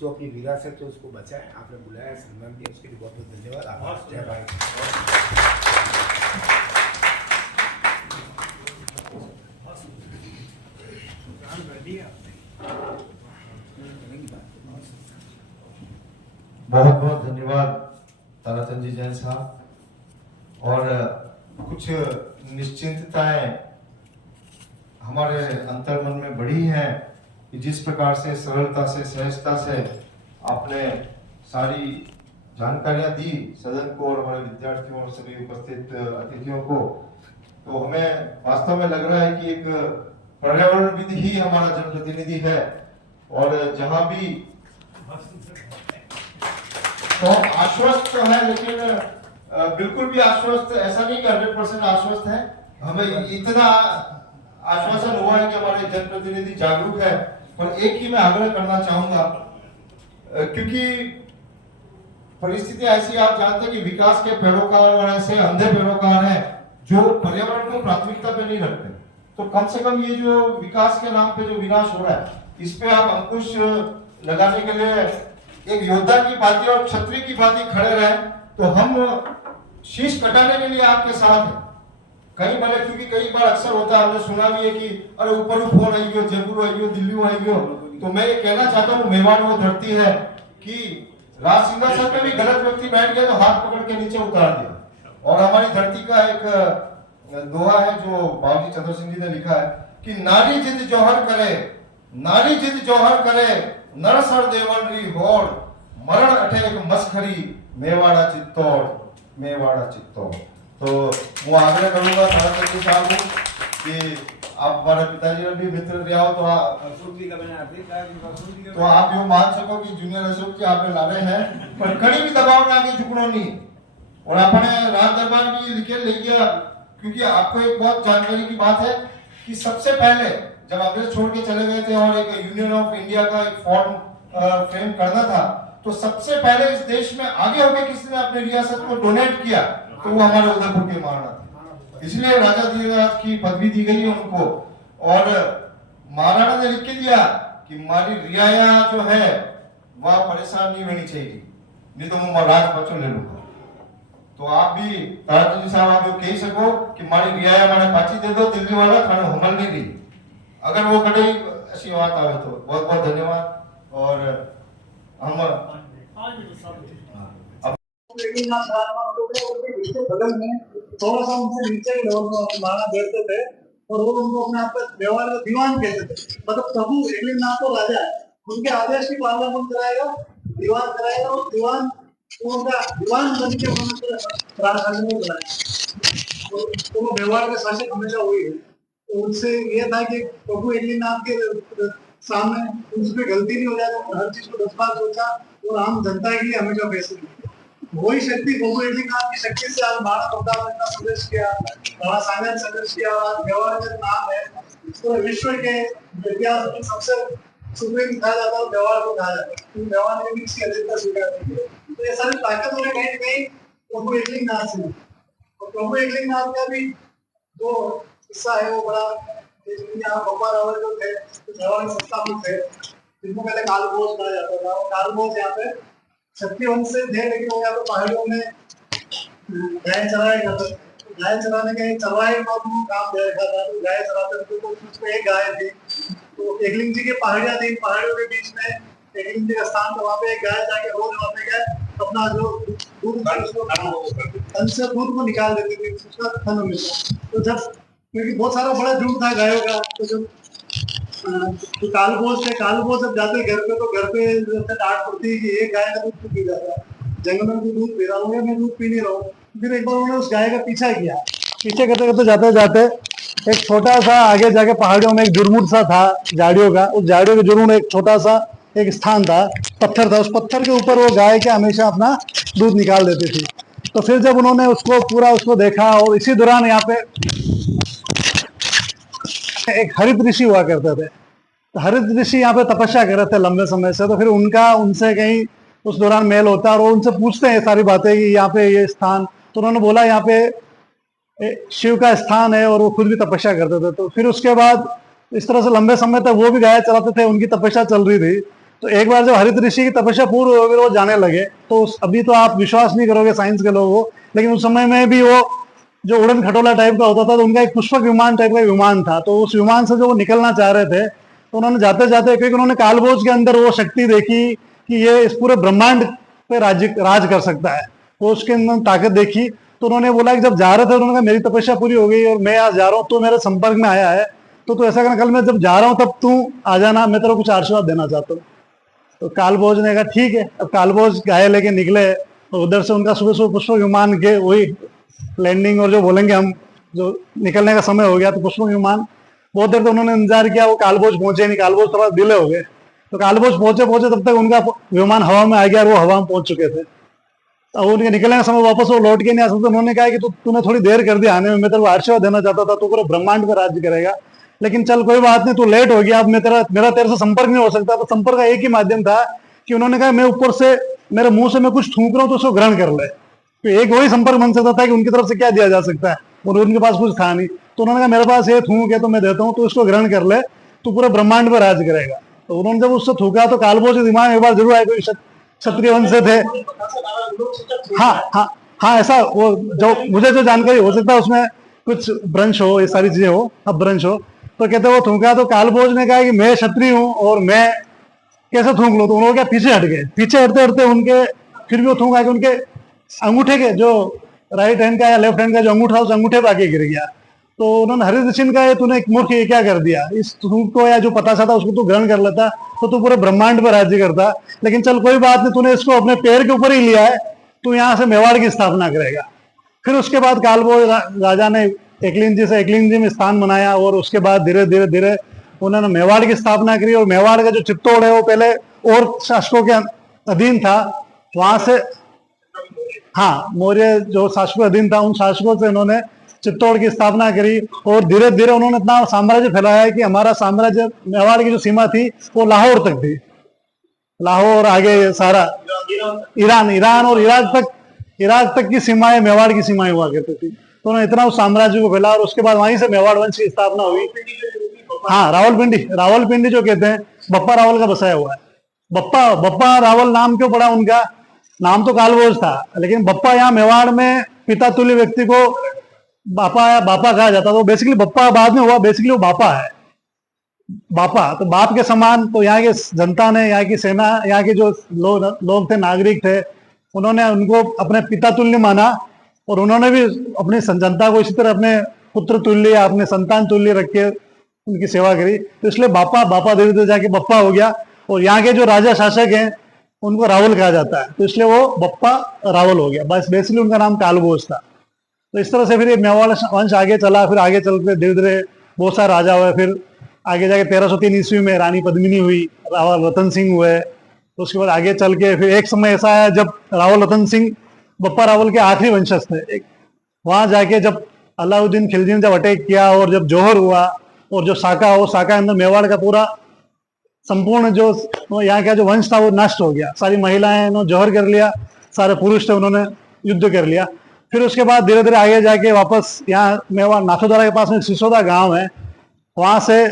जो अपनी विरासत है उसको बचाएं। आपने बुलाया, सम्मान दिया, उसके लिए बहुत बहुत धन्यवाद। आप जय भारत। बहुत बहुत धन्यवाद ताराचंद जी जैन साहब। और कुछ निश्चिंतताएं हमारे अंतर्मन में बढ़ी हैं कि जिस प्रकार से सरलता से सहजता से आपने सारी जानकारियां दी सदन को और हमारे विद्यार्थियों और सभी उपस्थित अतिथियों को, तो हमें वास्तव में लग रहा है कि एक पर्यावरणविद ही हमारा जनप्रतिनिधि है। और जहां भी तो आश्वस्त तो है, लेकिन बिल्कुल भी आश्वस्त ऐसा नहीं कि 100% आश्वस्त है। हमें इतना आश्वासन हुआ है कि हमारे जनप्रतिनिधि जागरूक है। और एक ही मैं आग्रह करना चाहूंगा, क्योंकि परिस्थिति ऐसी, आप जानते हैं कि विकास के पैरोकार और ऐसे अंधे पैरोकार हैं जो पर्यावरण को प्राथमिकता पे नहीं रखते। तो कम से कम ये जो विकास के नाम पे जो विनाश हो रहा है, इस पे आप अंकुश लगाने के लिए एक योद्धा की भांति और क्षत्रिय की भांति खड़े रहे, तो हम शीश कटाने के लिए आपके साथ हैं। कई बार, क्योंकि कई बार अक्सर होता है, हमने सुना भी है कि अरे ऊपर फोन आई गयो, जयपुर आई गयो, दिल्ली आई गयो। तो मैं ये कहना चाहता हूँ, मेवाड़ वो धरती है कि राज सिंहासन पे भी गलत व्यक्ति बैठ गया तो हाथ पकड़ के नीचे उतार दिया। और हमारी धरती का एक दोहा है जो बाबूजी चंद्र सिंह जी ने लिखा है कि नारी जिद जौहर करे, नारी जिद जौहर करे, नर सर देवन री होड़, मरण अठे एक मस्खरी, मेवाड़ा चित्तौड़, मेवाड़ा चित्तौड़। तो मैं आग्रह करूंगा ताराचंद साहब को कि आप हमारे पिताजी ने भी मित्र रहा हो, तो आप यो मान सको कि जूनियर अशोक जी आपने लावे हैं, पर कड़ी भी दबाव ना आगे झुकनो नहीं। और आपने राज दरबार भी लिखे ले गया, क्योंकि आपको एक बहुत जानकारी की बात है कि सबसे पहले जब अंग्रेज छोड़ के चले गए थे और एक यूनियन ऑफ इंडिया का एक फॉर्म फ्रेम करना था, तो सबसे पहले इस देश में आगे होकर किसी ने अपनी रियासत को डोनेट किया, तो वो हमारे उदयपुर के महाराणा थे। इसलिए राजा धीरज की पदवी दी गई है उनको। और महाराणा ने लिख के दिया कि हमारी रियाया जो है वह परेशान नहीं होनी चाहिए, नहीं तो मैं राज बचो ले लूंगा। तो आप भी ताराचंद साहब आप कह सको कि हमारी रियाया मैंने पाची दे दो, दिल्ली वाला खाना हमल नहीं रही, अगर वो कटे ऐसी बात आवे तो। बहुत बहुत धन्यवाद। और हम बगल में थोड़ा सा उनसे नीचे माना बैठते थे और वो उनको अपने आप व्यवहार का दीवान कहते थे। मतलब प्रभु एकलिंगनाथ तो राजा है, उनके आदेश की पालना कौन कराएगा? दीवान कराएगा। और दीवान उनका दीवान बन के उन्होंने राजधानी में बुलाया। तो वो व्यवहार का शासक हमेशा वही है। तो उनसे ये था कि प्रभु एकलिंगनाथ के सामने उनसे गलती नहीं हो जाए, हर चीज को 10 बार सोचा और आम जनता के लिए हमेशा फैसले किए। वही शक्ति प्रभु एकलिंगनाथ की शक्ति से आज महाराणा प्रताप ने संघर्ष किया, महाराणा सांगा ने संघर्ष किया। और व्यवहार का नाम है, पूरे विश्व के इतिहास में सबसे सुप्रीम कहा जाता है, व्यवहार को कहा जाता है। व्यवहार ने भी इसकी अधिकता स्वीकार की है। तो ये सारी ताकत उन्हें कहीं ना कहीं प्रभु एकलिंग नाथ से। और प्रभु एकलिंग नाथ का भी जो किस्सा है वो बड़ा, यहाँ बप्पा रावल जो थे मेवाड़ में संस्थापक थे, जिनको पहले कालभोज कहा जाता था। और कालभोज यहाँ पे क्षत्रिय वंश से थे, लेकिन वो यहाँ पे पहाड़ियों में गाय चराया करते थे। गाय चराने का एक चरवाहे का काम दे रखा था, तो गाय चराते थे, तो उसमें एक गाय थी। तो एकलिंग जी की पहाड़ियां थी, पहाड़ियों के बीच में एकलिंग जी का स्थान, तो वहाँ पे एक गाय जाके रोज वहाँ पे गए अपना जो दूध तन से दूध को निकाल देती थी, उसका थन मिलता। तो जब क्योंकि बहुत सारा बड़ा झुंड था गायों का, तो जब तो कालभोज जब जाते घर पे, तो घर पे डांट पड़ती है कि एक गाय का दूध पी जाता है, जंगल में दूध पी रहा हूँ, मैं दूध पी नहीं रहा हूँ। फिर एक बार उन्होंने उस गाय का पीछा किया, पीछे करते करते जाते जाते एक छोटा सा आगे जाके पहाड़ियों में एक जुर्मुट सा था झाड़ियों का, उस झाड़ियों के जुर्मुट में एक छोटा सा एक स्थान था, पत्थर था, उस पत्थर के ऊपर वो गाय के हमेशा अपना दूध निकाल देती थी। तो फिर जब उन्होंने उसको देखा, और इसी दौरान यहाँ पे एक हरित ऋषि हुआ करते थे, तो हरित ऋषि यहाँ पे तपस्या कर रहे थे लंबे समय से। तो फिर उनसे कहीं उस दौरान मेल होता है, और वो उनसे पूछते हैं सारी बातें कि यहाँ पे ये स्थान, तो उन्होंने बोला यहाँ पे शिव का स्थान है, और वो खुद भी तपस्या करते थे। तो फिर उसके बाद इस तरह से लंबे समय तक वो भी गाय चलाते थे, उनकी तपस्या चल रही थी। तो एक बार जब हरित ऋषि की तपस्या पूर्ण हो गई, वो जाने लगे, तो अभी तो आप विश्वास नहीं करोगे साइंस के लोग हो, लेकिन उस समय में भी वो जो उड़न खटोला टाइप का होता था, तो उनका एक पुष्पक विमान टाइप का विमान था। तो उस विमान से जो वो निकलना चाह रहे थे, तो उन्होंने जाते जाते, क्योंकि उन्होंने कालभोज के अंदर वो शक्ति देखी कि ये इस पूरे ब्रह्मांड पे राज कर सकता है, वो उसके अंदर ताकत देखी। तो उन्होंने बोला कि जब जा रहे थे, उन्होंने कहा मेरी तपस्या पूरी हो गई और मैं आज जा रहा हूँ, तो मेरे संपर्क में आया है, तो तू ऐसा करना, कल मैं जब जा रहा हूँ तब तू आ जाना, मैं तेरे को कुछ आशीर्वाद देना चाहता हूँ। तो कालभोज ने कहा ठीक है। अब कालभोज गाय लेके निकले, तो उधर से उनका सुबह सुबह पुष्पक विमान के वही लैंडिंग, और जो बोलेंगे हम, जो निकलने का समय हो गया, तो पुष्पक विमान बहुत देर तक उन्होंने इंतजार किया, वो कालभोज पहुंचे नहीं, कालभोज थोड़ा डिले हो गए। तो कालभोज पहुंचे तब तक उनका विमान हवा में आ गया, और वो हवा में पहुंच चुके थे। अब उनके निकलने का समय वापस वो लौट के नहीं आ सकते। उन्होंने कहा कि तूने थोड़ी देर कर दी आने में, मैं तेरे को आशीर्वाद देना चाहता था, तू पूरे ब्रह्मांड पर राज्य करेगा, लेकिन चल कोई बात नहीं, तू लेट हो गया, अब मेरा तेरे से संपर्क नहीं हो सकता। तो संपर्क का एक ही माध्यम था कि उन्होंने कहा मैं ऊपर से, मेरे मुंह से मैं कुछ थूक रहा हूँ, तो उसको ग्रहण कर ले। तो एक वही संपर्क बन सकता था कि उनकी तरफ से क्या दिया जा सकता है, और उनके पास कुछ था नहीं। तो उन्होंने कहा मेरे पास ये थूक है, तो मैं देता हूँ, तो उसको ग्रहण कर ले, तू पूरे ब्रह्मांड पर राज करेगा। तो उन्होंने जब उससे थूका, तो कालभोज के दिमाग में एक बार जरूर आया, कोई क्षत्रिय वंश से थे। हाँ, ऐसा वो जो मुझे जो जानकारी हो सकता है उसमें कुछ भ्रंश हो, ये सारी चीजें हो, अब भ्रंश हो। तो कहते वो थूका, तो कालभोज ने कहा कि मैं क्षत्रिय हूँ और मैं कैसे थूक लूं। तो उन्होंने क्या पीछे हट गए, पीछे हटते हटते उनके फिर भी वो थूक आके उनके अंगूठे के जो राइट हैंड का या लेफ्ट हैंड का जो अंगूठा, उस अंगूठे पे आके गिर गया। तो उन्होंने हरित ऋषि ने कहा तूने एक मूर्ख ये क्या कर दिया, इस थूक को या जो पता था उसको तू ग्रहण कर लेता तो तू पूरे ब्रह्मांड पर राज्य करता, लेकिन चल कोई बात नहीं, तूने इसको अपने पैर के ऊपर ही लिया है, तू यहाँ से मेवाड़ की स्थापना करेगा। फिर उसके बाद कालभोज राजा ने एकलिंग जी में स्थान बनाया, और उसके बाद धीरे धीरे धीरे उन्होंने मेवाड़ की स्थापना करी। और मेवाड़ का जो चित्तौड़ है वो पहले और शासकों के अधीन था, वहां से हाँ मौर्य जो शासकों अधीन था, उन शासकों से उन्होंने चित्तौड़ की स्थापना करी। और धीरे धीरे उन्होंने इतना साम्राज्य फैलाया है कि हमारा साम्राज्य, मेवाड़ की जो सीमा थी वो लाहौर तक थी, लाहौर आगे सारा ईरान और इराक तक की सीमाएं मेवाड़ की सीमाएं हुआ करती थी। तो उन्होंने इतना उस साम्राज्य को फैला, और उसके बाद वहीं से मेवाड़ वंश की स्थापना हुई। हाँ, रावलपिंडी जो कहते हैं, बप्पा रावल का बसाया हुआ है। बप्पा रावल नाम क्यों पड़ा, उनका नाम तो कालभोज था, लेकिन बप्पा यहाँ मेवाड़ में पिता तुल्य व्यक्ति को बापा कहा जाता। तो बेसिकली बप्पा बाद में हुआ, बेसिकली वो बापा है, बापा तो बाप के समान। तो यहाँ के जनता ने, यहाँ की सेना, यहाँ के जो लोग थे, नागरिक थे, उन्होंने उनको अपने पिता तुल्य माना, और उन्होंने भी अपनी जनता को इसी तरह अपने पुत्र तुल्य या अपने संतान तुल्य रख के उनकी सेवा करी। तो इसलिए बापा धीरे धीरे जाके बप्पा हो गया। और यहाँ के जो राजा शासक हैं उनको रावल कहा जाता है, तो इसलिए वो बप्पा रावल हो गया, बस बेसिकली उनका नाम कालभोज था। तो इस तरह से फिर ये मेवाड़ वंश आगे चला। फिर आगे चलते धीरे धीरे बहुत सारे राजा हुए। फिर आगे जाके 1303 ईस्वी में रानी पद्मिनी हुई, रावल रतन सिंह हुए। तो उसके बाद आगे चल के फिर एक समय ऐसा है जब रावल रतन सिंह बप्पा रावल के आखिरी वंशज थे। वहां जाके जब अलाउद्दीन खिलजी ने जब अटैक किया और जब जौहर हुआ, और जो साका अंदर मेवाड़ का पूरा संपूर्ण जो यहाँ का जो वंश था वो नष्ट हो गया। सारी महिलाएं जौहर कर लिया, सारे पुरुष थे उन्होंने युद्ध कर लिया। फिर उसके बाद धीरे धीरे आगे जाके वापस यहाँ मेवाड़ नाथद्वारा के पास में सिसोदा गांव है, वहां से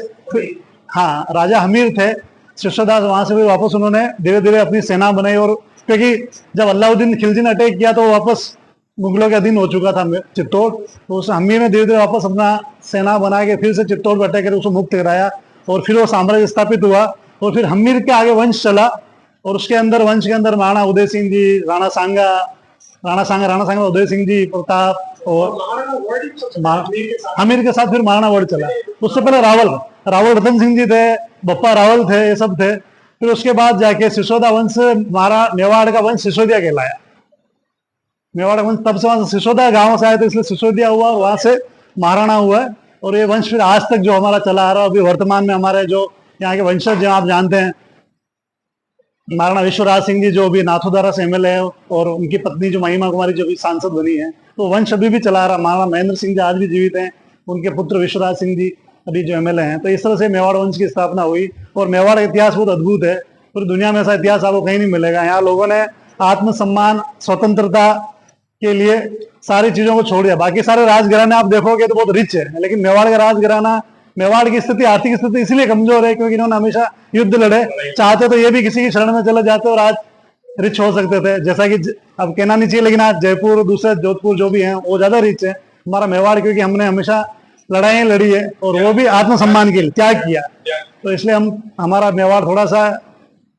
हाँ राजा हमीर थे सिसोदा, वहां से भी वापस उन्होंने धीरे धीरे अपनी सेना बनाई। और क्योंकि जब अलाउद्दीन खिलजी ने अटैक किया तो वापस मुगलों के अधीन हो चुका था चित्तौड़, तो उस हमीर ने धीरे धीरे वापस अपना सेना बना के फिर से चित्तौड़ पर अटैक करके उसको मुक्त कराया और फिर वो साम्राज्य स्थापित हुआ। और फिर हमीर के आगे वंश चला और उसके अंदर वंश के अंदर महाराणा उदय सिंह जी, राणा सांगा उदय सिंह जी, प्रताप और हमीर के साथ फिर महाराणा वर्ड चला। उससे पहले रावल रतन सिंह जी थे, बप्पा रावल थे, ये सब थे। फिर उसके बाद जाके सिसोदा वंश मेवाड़ का वंश सिसोदिया कहलाया। मेवाड़ वंश तब से वहां सिसोदा गांव से आए तो इसलिए सिसोदिया हुआ, वहां से महाराणा हुआ है। और ये वंश फिर आज तक जो हमारा चला आ रहा है, अभी वर्तमान में हमारे जो यहाँ के वंशज जो आप जानते हैं, महाराणा विश्वराज सिंह जी जो भी नाथद्वारा से एमएलए है और उनकी पत्नी जो महिमा कुमारी जो भी सांसद बनी है, तो वंश अभी भी चला रहा। महाराणा महेंद्र सिंह जी आज भी जीवित हैं, उनके पुत्र विश्वराज सिंह जी अभी जो एमएलए हैं। तो इस तरह से मेवाड़ वंश की स्थापना हुई और मेवाड़ का इतिहास बहुत अद्भुत है, पूरी दुनिया में ऐसा इतिहास आपको कहीं नहीं मिलेगा। यहाँ लोगों ने आत्मसम्मान, स्वतंत्रता के लिए सारी चीजों को छोड़ दिया। बाकी सारे राजघराने आप देखोगे तो बहुत रिच है, लेकिन मेवाड़ का राजघराना, मेवाड़ की स्थिति, आर्थिक स्थिति इसलिए कमजोर है क्योंकि इन्होंने हमेशा युद्ध लड़े। चाहते तो ये भी किसी की शरण में चले जाते और आज रिच हो सकते थे, जैसा कि अब कहना नहीं चाहिए, लेकिन आज जयपुर, दूसरे जोधपुर जो भी हैं वो ज्यादा रिच है। हमारा मेवाड़ क्योंकि हमने हमेशा लड़ाई लड़ी है और वो भी आत्मसम्मान के लिए त्याग किया, तो इसलिए हमारा मेवाड़ थोड़ा सा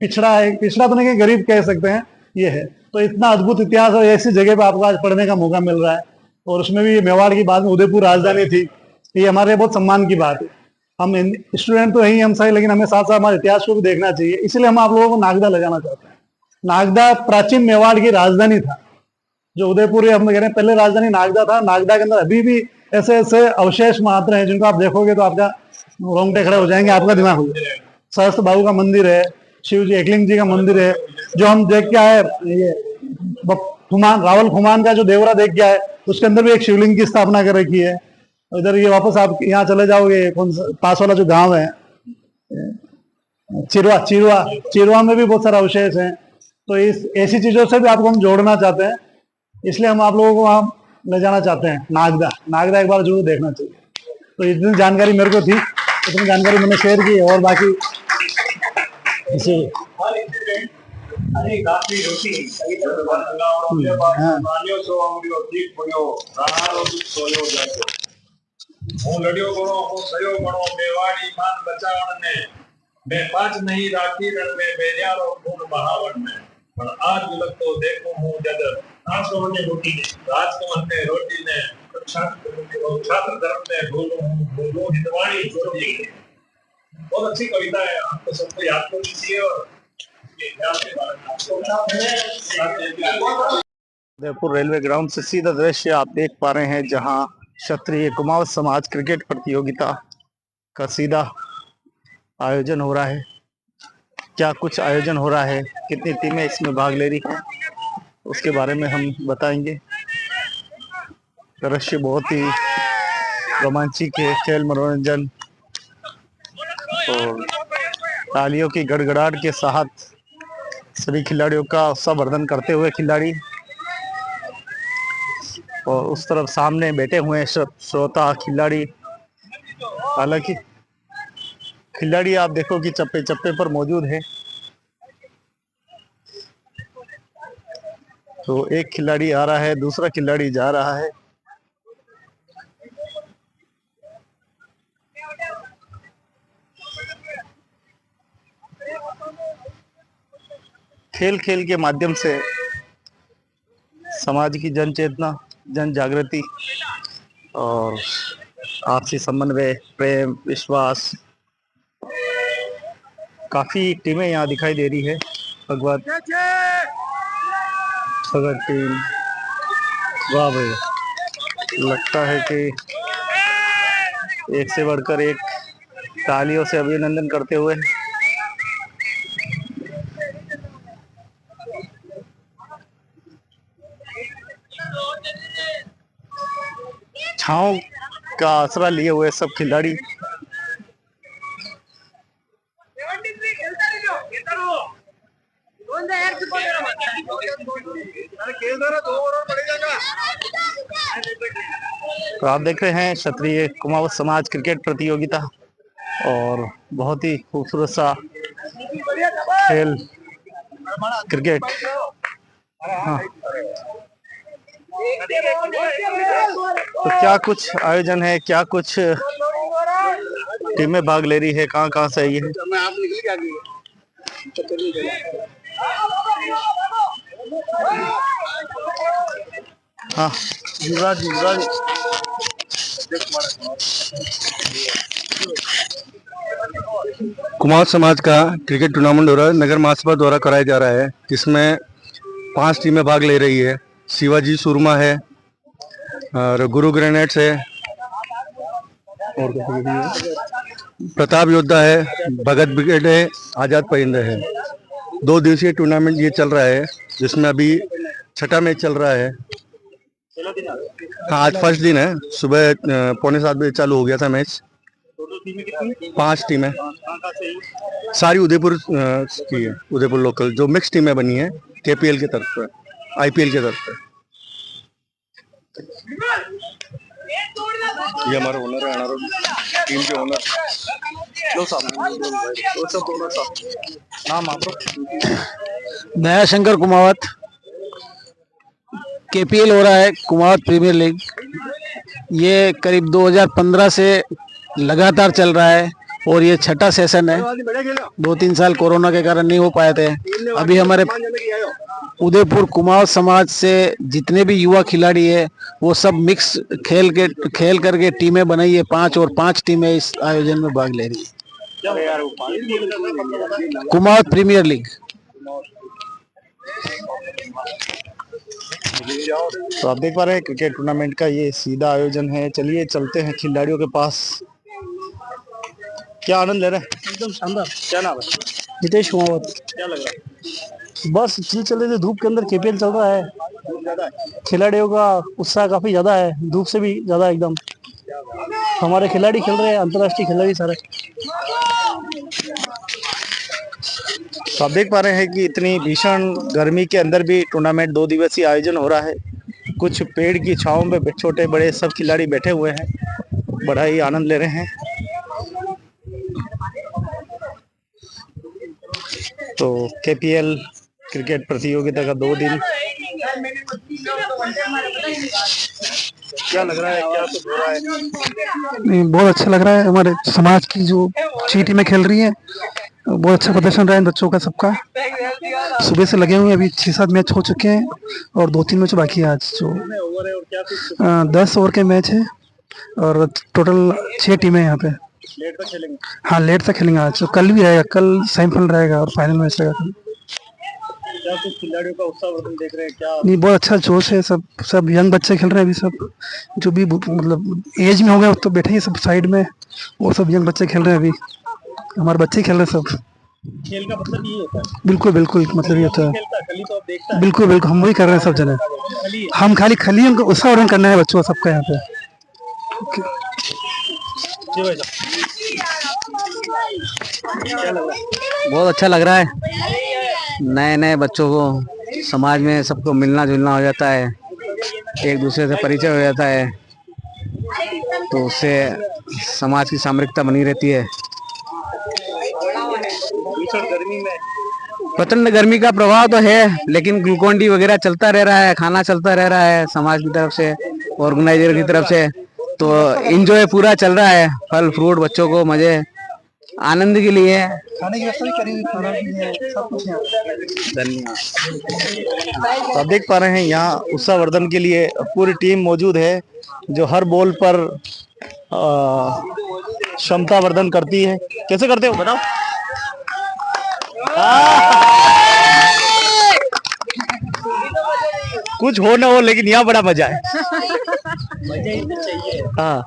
पिछड़ा है। पिछड़ा तो नहीं, गरीब कह सकते हैं, ये है। तो इतना अद्भुत इतिहास और ऐसी जगह पे आपको आज पढ़ने का मौका मिल रहा है, और उसमें भी मेवाड़ की बाद में उदयपुर राजधानी थी, ये हमारे लिए बहुत सम्मान की बात है। हम स्टूडेंट तो यही हम सही, लेकिन हमें साथ साथ हमारे इतिहास को भी देखना चाहिए, इसलिए हम आप लोगों को नागदा ले जाना चाहते हैं। नागदा प्राचीन मेवाड़ की राजधानी था, जो उदयपुर हम कह रहे हैं पहले राजधानी नागदा था। नागदा के अंदर अभी भी ऐसे ऐसे अवशेष मात्र हैं जिनको आप देखोगे तो आपका रोंगटे खड़े हो जाएंगे, आपका दिमाग हो जाएगा। सहस्त्र बाबू का मंदिर है, शिव जी, एकलिंग जी का मंदिर है, जो हम देख के आए, ये रावल खुमान का जो देवरा देख के आए, उसके अंदर भी एक शिवलिंग की स्थापना कर रखी है। इधर ये वापस आप यहाँ चले जाओगे, कौन सा पास वाला जो गांव है चिरवा में भी बहुत सारा अवशेष है। तो इस ऐसी चीजों से भी आपको हम जोड़ना चाहते हैं, इसलिए हम आप लोगों को वहां ले जाना चाहते हैं। नागदा एक बार जरूर देखना चाहिए। तो इतनी जानकारी मेरे को थी, इतनी जानकारी मैंने शेयर की। और बाकी इसे હું લડ્યો ઘણો, હું સયો ઘણો, મેવાડી માન બચાવણ ને મેં પાછ નહીં રાખી રણ में बेजारो खून बहावन में। पर आज लगतो देखो हूँ जद आंसुओं ने रोटी ने, राजकमल ने रोटी ने, छात्र धर्म ने भूलूं हिंदवाणी छोड़ी। बहुत अच्छी कविता है, आपको सबको याद करनी चाहिए। और उदयपुर रेलवे ग्राउंड से सीधा दृश्य आप देख पा रहे हैं, जहां क्षत्रिय कुमाऊं समाज क्रिकेट प्रतियोगिता का सीधा आयोजन हो रहा है। क्या कुछ आयोजन हो रहा है, कितनी टीमें इसमें भाग ले रही हैं, उसके बारे में हम बताएंगे। दृश्य बहुत ही रोमांचिक है, खेल मनोरंजन और तालियों की गड़गड़ाहट के साथ सभी खिलाड़ियों का उत्साहवर्धन करते हुए खिलाड़ी, और उस तरफ सामने बैठे हुए हैं श्रोता खिलाड़ी। हालांकि खिलाड़ी आप देखो कि चप्पे चप्पे पर मौजूद है। तो एक खिलाड़ी आ रहा है, दूसरा खिलाड़ी जा रहा है। खेल खेल के माध्यम से समाज की जन चेतना, जन जागृति और आपसी समन्वय, प्रेम, विश्वास, काफी टीमें यहाँ दिखाई दे रही है। भगवत टीम, वाह भाई, लगता है कि एक से बढ़कर एक तालियों से अभिनंदन करते हुए छांव का आसरा लिए हुए सब खिलाड़ी तो आप देख रहे हैं क्षत्रिय कुमावत समाज क्रिकेट प्रतियोगिता और बहुत ही खूबसूरत सा खेल क्रिकेट। हाँ। तो क्या कुछ आयोजन है, क्या कुछ टीमें भाग ले रही है, कहाँ कहाँ से आई है। हाँ युवराज कुमार समाज का क्रिकेट टूर्नामेंट हो रहा है, नगर महासभा द्वारा कराया जा रहा है, जिसमें 5 टीमें भाग ले रही है। शिवाजी सुरमा है और गुरु ग्रेनेड्स है और प्रताप योद्धा है, भगत ब्रिगेड है, आजाद परिंदे है। 2 दिवसीय टूर्नामेंट ये चल रहा है, जिसमें अभी 6ठा मैच चल रहा है। हाँ, आज फर्स्ट दिन है। सुबह 6:45 बजे चालू हो गया था मैच। 5 टीमें सारी उदयपुर की है, उदयपुर लोकल। जो मिक्स टीमें बनी है केपीएल की तरफ से, आईपीएल की तरफ से। ये हमारे ओनर है, टीम के ओनर। नाम आप नया शंकर कुमावत। केपीएल हो रहा है, कुमावत प्रीमियर लीग। ये करीब 2015 से लगातार चल रहा है और ये 6ठा सेशन है। 2-3 साल कोरोना के कारण नहीं हो पाए थे। अभी हमारे उदयपुर कुमावत समाज से जितने भी युवा खिलाड़ी है वो सब मिक्स खेल करके टीमें बनाई है। 5 और 5 टीमें इस आयोजन में भाग ले रही है। Kumawat premier league. तो आप देख पा रहे हैं क्रिकेट टूर्नामेंट का ये सीधा आयोजन है। चलिए चलते हैं खिलाड़ियों के पास। क्या आनंद ले रहे हैं? एकदम शानदार। क्या नाम है? नितेश कुमावत। क्या लग रहा है? बस चल रहे थे, धूप के अंदर केपीएल चल रहा है। ज्यादा है? खिलाड़ियों का उत्साह काफी ज्यादा है, धूप से भी ज्यादा एकदम। हमारे खिलाड़ी खेल रहे हैं, अंतर्राष्ट्रीय खिलाड़ी सारे। तो आप देख पा रहे हैं कि इतनी भीषण गर्मी के अंदर भी टूर्नामेंट 2 दिवसीय आयोजन हो रहा है। कुछ पेड़ की छांव में छोटे बड़े सब खिलाड़ी बैठे हुए हैं, बड़ा ही आनंद ले रहे हैं। तो केपीएल क्रिकेट प्रतियोगिता का 2 दिन। क्या लग रहा है, क्या कुछ हो रहा है? नहीं, बहुत अच्छा लग रहा है। हमारे समाज की जो 6 टीमें खेल रही हैं, बहुत अच्छा प्रदर्शन रहा है बच्चों का सबका। सुबह से लगे हुए हैं, अभी 6-7 मैच हो चुके हैं और 2-3 मैच बाकी है आज। जो 10 ओवर के मैच है और टोटल 6 टीमें यहाँ पे। लेट तक खेलेंगे? हाँ, लेट तक खेलेंगे आज। तो कल भी रहेगा, कल सेमीफाइनल रहेगा और फाइनल मैच रहेगा कल। क्या कुछ खिलाड़ियों का उत्साहवर्धन देख रहे हैं? क्या नहीं, बहुत अच्छा जोश है। सब यंग बच्चे खेल रहे हैं अभी। सब जो भी मतलब एज में हो गए तो बैठे ही सब साइड में, वो सब यंग बच्चे खेल रहे हैं अभी। हमारे बच्चे खेल रहे हैं सब। खेल का मतलब ये होता है? बिल्कुल बिल्कुल, मतलब ये होता है। खली तो आप देखता है। बिल्कुल बिल्कुल, हम वही कर रहे हैं सब जने। हम खाली खलियों को उत्साहवर्धन करना है बच्चों सबका यहाँ पे। बहुत अच्छा लग रहा है। नए नए बच्चों को समाज में सबको मिलना जुलना हो जाता है, एक दूसरे से परिचय हो जाता है, तो उससे समाज की सामरिकता बनी रहती है। गर्मी में प्रचंड गर्मी का प्रभाव तो है, लेकिन ग्लूकोन डी वगैरह चलता रह रहा है, खाना चलता रह रहा है समाज की तरफ से, ऑर्गेनाइजर की तरफ से। तो एंजॉय पूरा चल रहा है। फल फ्रूट बच्चों को मजे आनंद के लिए। खाने की व्यवस्था भी करी हुई, खाना भी है, सब कुछ है। धन्यवाद। तो आप देख पा रहे हैं यहाँ उत्साहवर्धन के लिए पूरी टीम मौजूद है, जो हर बॉल पर क्षमता वर्धन करती है। कैसे करते हो बताओ? कुछ हो ना हो, लेकिन यहाँ बड़ा मजा है। मजा ही तो चाहिए। हाँ,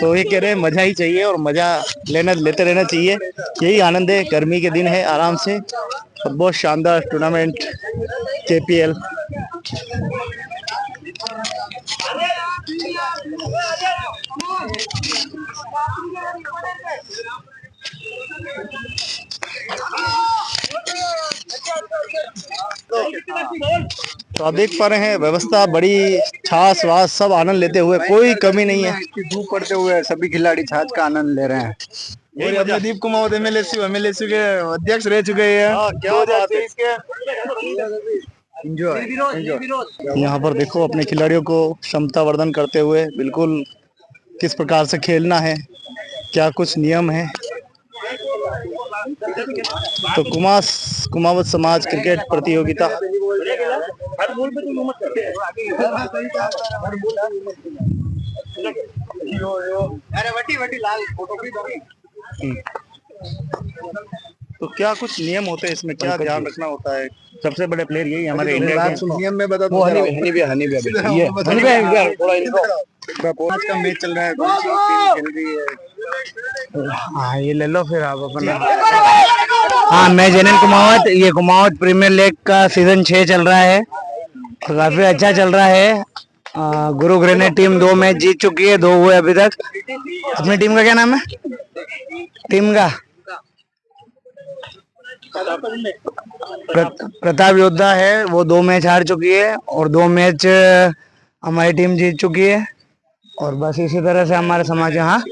तो ये कह रहे हैं मजा ही चाहिए और मजा लेते रहना चाहिए। यही आनंद है। गर्मी के दिन है, आराम से। और बहुत शानदार टूर्नामेंट केपीएल। तो आप देख पा रहे हैं व्यवस्था बड़ी, छाछ वास सब आनंद लेते हुए, कोई कमी नहीं है। धूप पड़ते हुए सभी खिलाड़ी छाछ का आनंद ले रहे हैं। यही मजा। दीप कुमार एमएलए के अध्यक्ष रह चुके हैं। हाँ, क्या बात है। एंजॉय। यहाँ पर देखो अपने खिलाड़ियों को क्षमता वर्धन करते हुए बिल्कुल किस प्रकार से खेलना है, क्या कुछ नियम है। तो कुमावत समाज क्रिकेट प्रतियोगिता। तो क्या कुछ नियम होते हैं इसमें, क्या ध्यान रखना होता है? सबसे बड़े प्लेयर यही हमारे इंडिया के। नियम में बता दो। आज का मैच चल रहा है, कौन सी टीम खेल रही है? हाँ ये ले लो फिर आप अपना। हाँ मैं जेनल कुमावत, ये कुमावत प्रीमियर लीग का सीजन 6 चल रहा है, काफी अच्छा चल रहा है। गुरु ग्रेनेड टीम 2 मैच जीत चुकी है, 2 हुए अभी तक। अपनी टीम का क्या नाम है? टीम का प्रताप योद्धा है, वो 2 मैच हार चुकी है और 2 मैच हमारी टीम जीत चुकी है। और बस इसी तरह से हमारे समाज यहाँ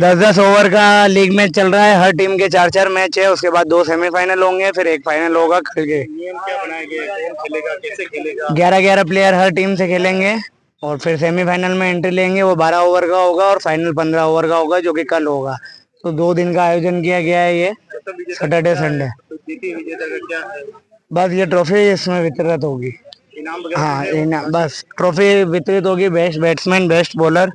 10-10 ओवर का लीग मैच चल रहा है। हर टीम के 4-4 मैच है, उसके बाद 2 सेमीफाइनल होंगे, फिर एक फाइनल होगा कल के। नियम क्या बनाए गए, कौन खेलेगा, कैसे खेलेगा? 11-11 प्लेयर हर टीम से खेलेंगे और फिर सेमीफाइनल में एंट्री लेंगे, वो 12 ओवर का होगा और फाइनल 15 ओवर का होगा, जो कि कल होगा। तो 2 दिन का आयोजन किया गया है, ये सैटरडे संडे। जीती विजेता का क्या है? बस ये ट्रॉफी इसमें वितरित होगी। इनाम वगैरह? हाँ इनाम, बस ट्रॉफी वितरित होगी। बेस्ट बैट्समैन, बेस्ट बॉलर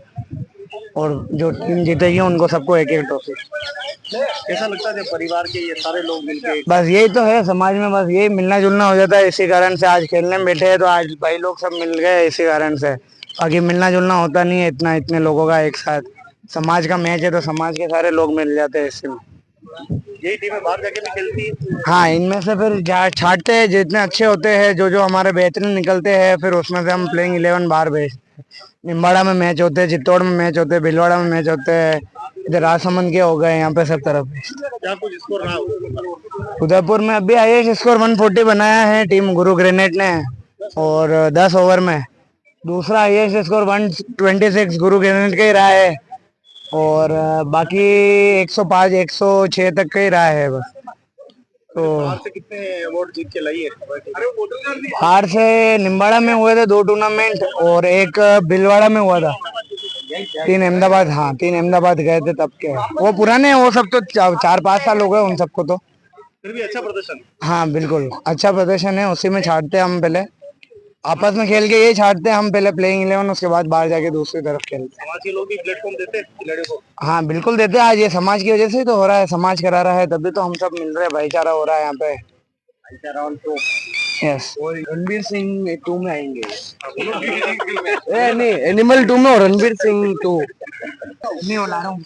और जो टीम जीतेगी उनको सबको एक एक ट्रॉफी। कैसा लगता है जब परिवार के ये सारे लोग मिलके? बस यही तो है समाज में, बस यही मिलना जुलना हो जाता है। इसी कारण से आज खेलने में बैठे हैं, तो आज भाई लोग सब मिल गए इसी कारण से। बाकी मिलना जुलना होता नहीं है इतना, इतने लोगों का एक साथ। समाज का मैच है तो समाज के सारे लोग मिल जाते हैं इसमें। यही टीमें बाहर जाके भी खेलती है? हाँ इनमें से फिर छाटते हैं जितने अच्छे होते हैं, जो जो हमारे बेहतरीन निकलते हैं, फिर उसमें से हम प्लेइंग 11 बाहर भेजते हैं। निम्बाड़ा में मैच होते हैं, चित्तौड़ में मैच होते हैं, भीलवाड़ा में मैच होते हैं, इधर राजसमंद के हो गए, यहाँ पे सब तरफ। क्या कुछ स्कोर रहा? उदयपुर में अभी हाईएस्ट स्कोर 140 बनाया है टीम गुरु ग्रेनेड ने, और 10 ओवर में। दूसरा हाईएस्ट स्कोर 126 गुरु ग्रेनेड का ही रहा है, और बाकी 105 106 तक का ही रहा है बस। तो बाहर से कितने अवार्ड जीत के लाई है? बाहर से निम्बाड़ा में हुए थे 2 टूर्नामेंट और एक भीलवाड़ा में हुआ था। 3 अहमदाबाद, हाँ 3 अहमदाबाद गए थे तब के। वो पुराने हैं, वो सब तो 4-5 साल हो गए उन सबको। तो फिर भी अच्छा प्रदर्शन। हाँ बिल्कुल अच्छा प्रदर्शन है, उसी में छाटते हैं हम। पहले आपस में खेल के ये छाटते हैं हम, पहले प्लेइंग 11, उसके बाद बाहर जाके दूसरी तरफ खेलते हैं। समाज के लोग भी प्लेटफॉर्म देते हैं खिलाड़ियों को? हाँ बिल्कुल देते हैं। आज ये समाज की वजह से ही तो हो रहा है, समाज करा रहा है तभी तो हम सब मिल रहे हैं, भाईचारा हो रहा है यहाँ पे। यस। और रणबीर सिंह 2 में आएंगे। नहीं, एनिमल 2 में और रणबीर सिंह 2 नहीं हो रहा हूँ।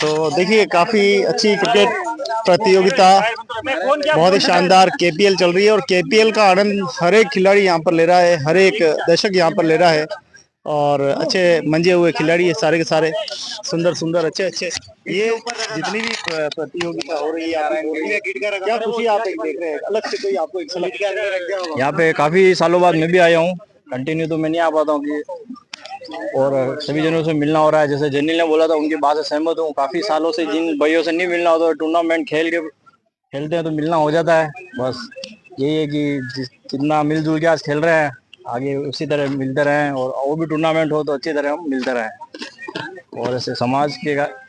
तो देखिए काफी अच्छी क्रिकेट प्रतियोगिता, बहुत ही शानदार केपीएल चल रही है, और केपीएल का आनंद हर एक खिलाड़ी यहाँ पर ले रहा है, हर एक दर्शक यहाँ पर ले रहा है। और अच्छे मंजे हुए खिलाड़ी है सारे के सारे, सुंदर सुंदर अच्छे अच्छे। ये जितनी भी प्रतियोगिता हो रही है, क्या खुशी आप एक देख रहे हैं, अलग से कोई आपको एक यहाँ पे काफी सालों बाद मैं भी आया हूँ। कंटिन्यू तो मैं नहीं आ पाता हूँ कि, और सभी जनों से मिलना हो रहा है। जैसे जनील ने बोला था उनकी बात से सहमत हूँ। काफी सालों से जिन भाइयों से नहीं मिलना होता, टूर्नामेंट खेलते हैं तो मिलना हो जाता है। बस यही है कि जितना मिलजुल के आज खेल रहे हैं, आगे उसी तरह मिलते रहें, और वो भी टूर्नामेंट हो तो अच्छी तरह हम मिलते रहें। और ऐसे समाज के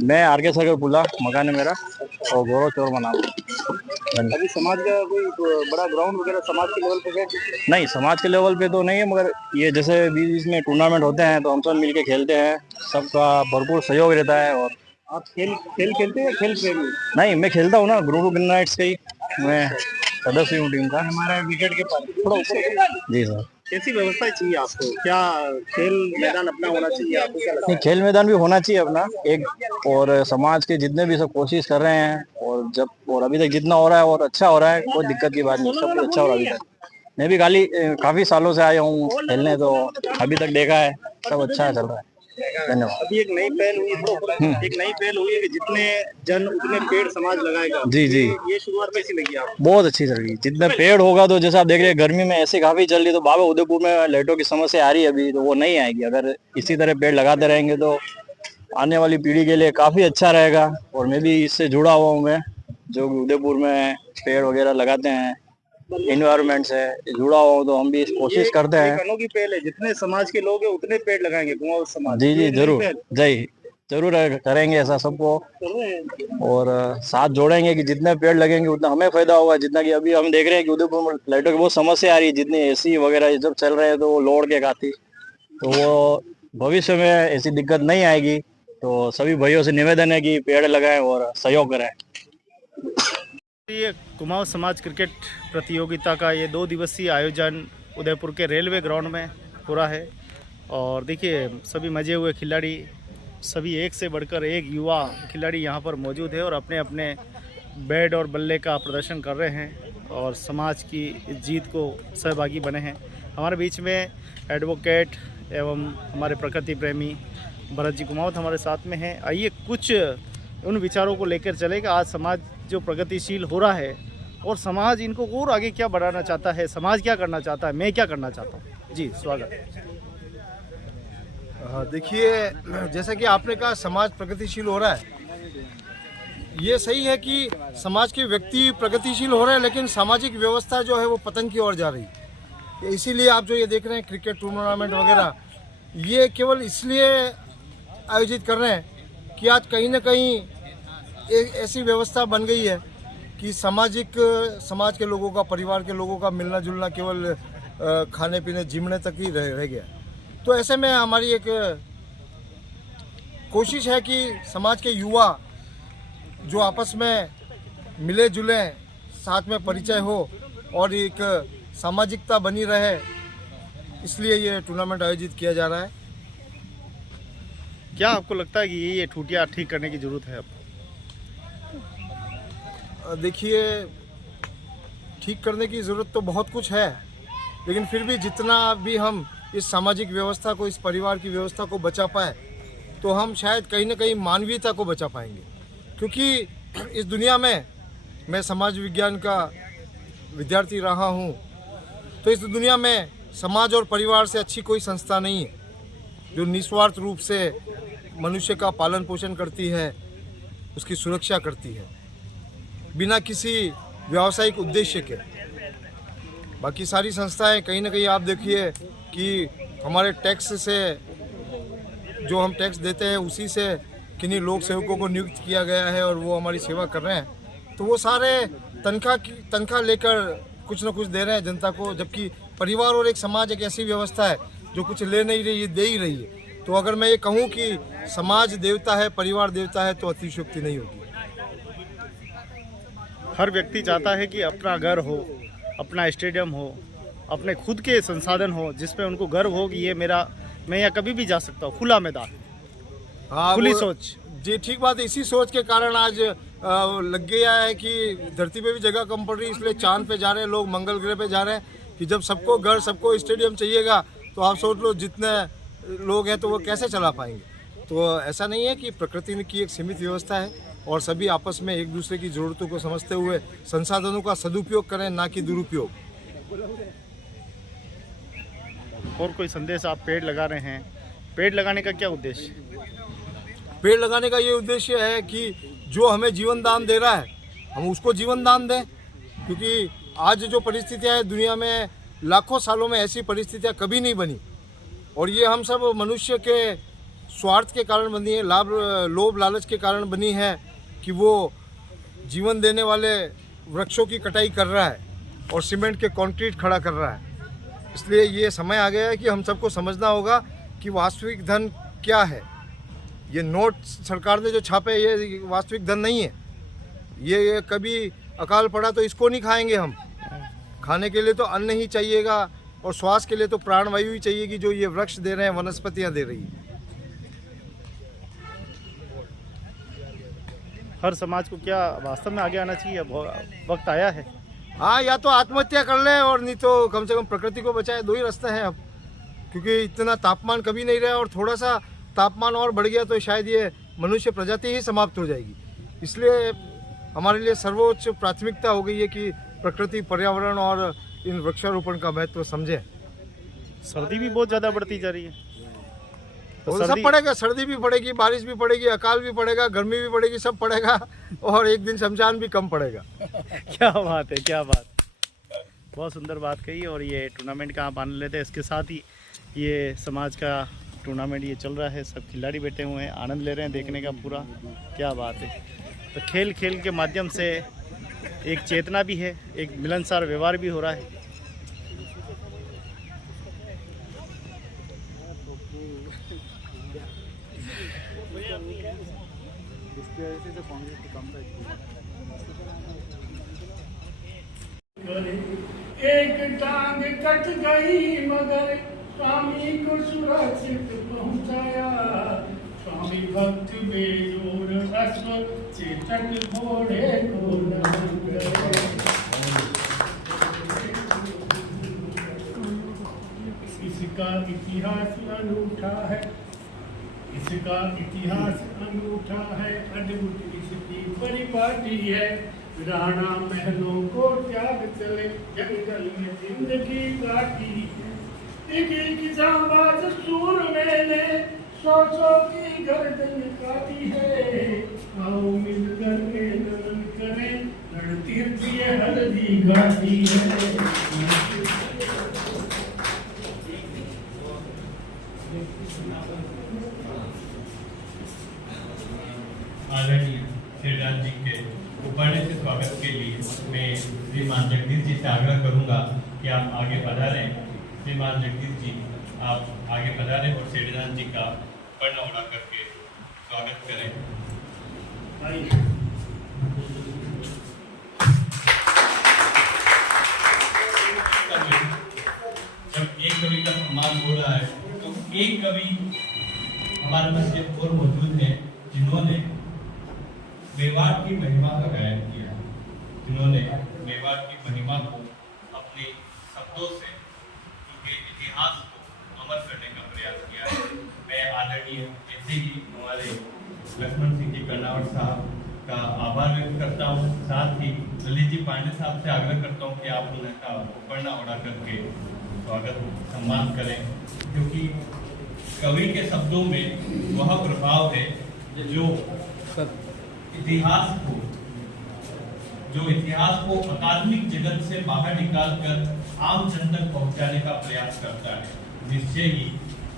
मैं आरके सागर पुला, मकान है मेरा, और गौरव चौरमा नाम। अभी समाज का कोई बड़ा ग्राउंड वगैरह समाज के लेवल पे? नहीं, समाज के लेवल पे तो नहीं है, मगर ये जैसे बीच में टूर्नामेंट होते हैं तो हम सब मिलके खेलते हैं, सबका भरपूर सहयोग रहता है। और आप खेलते हैं? खेल प्रेमी? नहीं, मैं खेलता हूँ ना, गुरु ग्रेनाइट्स का ही मैं सदस्य हूँ टीम का। हमारा विकेट के पास थोड़ा जी सर। कैसी व्यवस्था चाहिए आपको? क्या खेल मैदान अपना होना चाहिए? आपको क्या लगता नहीं, खेल मैदान भी होना चाहिए अपना एक, और समाज के जितने भी सब कोशिश कर रहे हैं, और अभी तक जितना हो रहा है और अच्छा हो रहा है, कोई दिक्कत की बात नहीं, सब कुछ अच्छा हो रहा है अभी तक। मैं भी काफी सालों से आया हूँ खेलने, तो अभी तक देखा है सब अच्छा चल रहा है। धन्यवाद। अभी एक नई पहल हुई है कि जितने जन उतने पेड़ समाज लगाएगा। जी जी, ये शुरुआत कैसी लगी आपको? बहुत अच्छी चल रही है। जितने पेड़ होगा तो जैसे आप देख रहे हैं गर्मी में ऐसे काफी चल रही है, तो बाबा उदयपुर में लाइटों की समस्या आ रही है अभी, तो वो नहीं आएगी। अगर इसी तरह पेड़ लगाते रहेंगे तो आने वाली पीढ़ी के लिए काफी अच्छा रहेगा। और मैं भी इससे जुड़ा हुआ हूँ, मैं जो उदयपुर में पेड़ वगैरह लगाते हैं, इन्वायरमेंट से जुड़ा हुआ हूँ, तो हम भी कोशिश करते हैं। एक अनोखी पहल है, जितने समाज के लोग हैं उतने पेड़ लगाएंगे कुमाऊं समाज। जी जी, ये नई जरूर पहल। जरूर करेंगे ऐसा सबको, और साथ जोड़ेंगे कि जितने पेड़ लगेंगे उतना हमें फायदा होगा। जितना कि अभी हम देख रहे हैं कि उदयपुर में लाइटों की बहुत समस्या आ रही है, जितनी एसी वगैरह जब चल रहे हैं तो वो लोड के खाती, तो वो भविष्य में ऐसी दिक्कत नहीं आएगी। तो सभी भाइयों से निवेदन है कि पेड़ लगाएं और सहयोग करें। ये कुमाऊं समाज क्रिकेट प्रतियोगिता का ये 2 दिवसीय आयोजन उदयपुर के रेलवे ग्राउंड में हो रहा है। और देखिए सभी मजे हुए खिलाड़ी, सभी एक से बढ़कर एक युवा खिलाड़ी यहाँ पर मौजूद है और अपने अपने बैट और बल्ले का प्रदर्शन कर रहे हैं और समाज की जीत को सहभागी बने हैं। हमारे बीच में एडवोकेट एवं हमारे प्रकृति प्रेमी भरत जी कुमावत हमारे साथ में हैं। आइए कुछ उन विचारों को लेकर चलेगा। आज समाज जो प्रगतिशील हो रहा है और समाज इनको और आगे क्या बढ़ाना चाहता है, समाज क्या करना चाहता है, मैं क्या करना चाहता हूँ। जी स्वागत है। देखिए, जैसा कि आपने कहा समाज प्रगतिशील हो रहा है, ये सही है कि समाज के व्यक्ति प्रगतिशील हो रहे हैं, लेकिन सामाजिक व्यवस्था जो है वो पतन की ओर जा रही है। इसीलिए आप जो ये देख रहे हैं क्रिकेट टूर्नामेंट वगैरह, ये केवल इसलिए आयोजित कर रहे हैं कि आज कहीं ना कहीं एक ऐसी व्यवस्था बन गई है कि समाज के लोगों का, परिवार के लोगों का मिलना जुलना केवल खाने पीने जिमने तक ही रह गया। तो ऐसे में हमारी एक कोशिश है कि समाज के युवा जो आपस में मिले जुले, साथ में परिचय हो और एक सामाजिकता बनी रहे, इसलिए ये टूर्नामेंट आयोजित किया जा रहा है। क्या आपको लगता है कि ये ठूटियाँ ठीक करने की ज़रूरत है अब? देखिए, ठीक करने की ज़रूरत तो बहुत कुछ है, लेकिन फिर भी जितना भी हम इस सामाजिक व्यवस्था को, इस परिवार की व्यवस्था को बचा पाए, तो हम शायद कहीं ना कहीं मानवीयता को बचा पाएंगे। क्योंकि इस दुनिया में, मैं समाज विज्ञान का विद्यार्थी रहा हूँ, तो इस दुनिया में समाज और परिवार से अच्छी कोई संस्था नहीं है जो निस्वार्थ रूप से मनुष्य का पालन पोषण करती है, उसकी सुरक्षा करती है, बिना किसी व्यावसायिक उद्देश्य के। बाकी सारी संस्थाएं कहीं ना कहीं आप देखिए कि हमारे टैक्स से, जो हम टैक्स देते हैं उसी से किन्हीं लोक सेवकों को नियुक्त किया गया है और वो हमारी सेवा कर रहे हैं। तो वो सारे तनख्वाह लेकर कुछ ना कुछ दे रहे हैं जनता को, जबकि परिवार और एक समाज एक ऐसी व्यवस्था है जो कुछ ले नहीं रही है, दे ही रही है। तो अगर मैं ये कहूँ कि समाज देवता है, परिवार देवता है, तो अतिशयोक्ति नहीं होगी। हर व्यक्ति चाहता है कि अपना घर हो, अपना स्टेडियम हो, अपने खुद के संसाधन हो, जिसमें उनको गर्व हो कि ये मेरा, मैं यहाँ कभी भी जा सकता हूँ, खुला मैदान, खुली सोच। जी ठीक बात है। इसी सोच के कारण आज लग गया है कि धरती पे भी जगह कम पड़ रही है, इसलिए चांद पे जा रहे हैं लोग, मंगल ग्रह पे जा रहे हैं। कि जब सबको घर, सबको स्टेडियम चाहिएगा, तो आप सोच लो जितने लोग हैं तो वो कैसे चला पाएंगे। तो ऐसा नहीं है कि प्रकृति की एक सीमित व्यवस्था है और सभी आपस में एक दूसरे की ज़रूरतों को समझते हुए संसाधनों का सदुपयोग करें, ना कि दुरुपयोग। और कोई संदेश? आप पेड़ लगा रहे हैं, पेड़ लगाने का क्या उद्देश्य? पेड़ लगाने का ये उद्देश्य है कि जो हमें जीवन दान दे रहा है, हम उसको जीवन दान दें। क्योंकि आज जो परिस्थितियाँ हैं दुनिया में, लाखों सालों में ऐसी परिस्थितियाँ कभी नहीं बनी, और ये हम सब मनुष्य के स्वार्थ के कारण बनी है, लोभ लालच के कारण बनी है कि वो जीवन देने वाले वृक्षों की कटाई कर रहा है और सीमेंट के कंक्रीट खड़ा कर रहा है। इसलिए ये समय आ गया है कि हम सबको समझना होगा कि वास्तविक धन क्या है। ये नोट सरकार ने जो छापे, ये वास्तविक धन नहीं है। ये कभी अकाल पड़ा तो इसको नहीं खाएंगे हम। खाने के लिए तो अन्न ही चाहिएगा और श्वास के लिए तो प्राणवायु ही चाहिएगी, जो ये वृक्ष दे रहे हैं, वनस्पतियां दे रही है। हर समाज को क्या वास्तव में आगे आना चाहिए? वक्त आया है। हाँ, या तो आत्महत्या कर ले और नहीं तो कम से कम प्रकृति को बचाए। दो ही रास्ते हैं अब, क्योंकि इतना तापमान कभी नहीं रहा और थोड़ा सा तापमान और बढ़ गया तो शायद ये मनुष्य प्रजाति ही समाप्त हो जाएगी। इसलिए हमारे लिए सर्वोच्च प्राथमिकता हो गई है कि प्रकृति, पर्यावरण और इन वृक्षारोपण का महत्व समझें। सर्दी भी बहुत ज़्यादा बढ़ती जा रही है, तो सब पड़ेगा, सर्दी भी पड़ेगी, बारिश भी पड़ेगी, अकाल भी पड़ेगा, गर्मी भी पड़ेगी, सब पड़ेगा और एक दिन शमशान भी कम पड़ेगा। क्या बात है, क्या बात, बहुत सुंदर बात कही। और ये टूर्नामेंट का आप आनंद लेते हैं, इसके साथ ही ये समाज का टूर्नामेंट ये चल रहा है, सब खिलाड़ी बैठे हुए हैं, आनंद ले रहे हैं देखने का पूरा। क्या बात है। तो खेल खेल के माध्यम से एक चेतना भी है, एक मिलनसार व्यवहार भी हो रहा है। एक टांग कट गई मगर स्वामी को सुरक्षित पहुंचाया। स्वामी भक्त बेजोर अश्व चेतक घोड़े को नमन करे। इसका इतिहास अनूठा है, इसका इतिहास अनूठा है, अद्भुत इसकी परिपाटी है। राणा महलों को त्याग चले, जंगल में जिंदगी काटी। एक जांबाज सूर मैंने 100 की गर्दन काटी है। आओ मिलकर के नमन करें, रणतीर्थ ये हल्दी घाटी है। आदरणीय श्रीराज जी के उपन्यास से स्वागत के लिए मैं श्रीमान जगदीश जी से आग्रह करूंगा कि आप आगे पधारें। श्रीमान जगदीश जी, आप आगे पधारें और श्रीराज जी का पर्ण ओढ़ा करके स्वागत करें। जब एक कवि का सम्मान हो रहा है तो एक कवि हमारे पास और मौजूद हैं जिन्होंने मेवाड़ की महिमा का गायन किया, जिन्होंने मेवाड़ की महिमा को अपने शब्दों से उनके इतिहास को अमर करने का प्रयास किया है। मैं आदरणीय ऐसे ही हमारे लक्ष्मण सिंह जी कर्नावट साहब का आभार व्यक्त करता हूँ। साथ ही ललित जी पांडे साहब से आग्रह करता हूँ कि आप उनका उपकरणा ओढ़ा करके स्वागत सम्मान करें, क्योंकि कवि के शब्दों में वह प्रभाव है जो इतिहास को अकादमिक जगत से बाहर निकालकर आम जन तक पहुंचाने का प्रयास करता है। निश्चय ही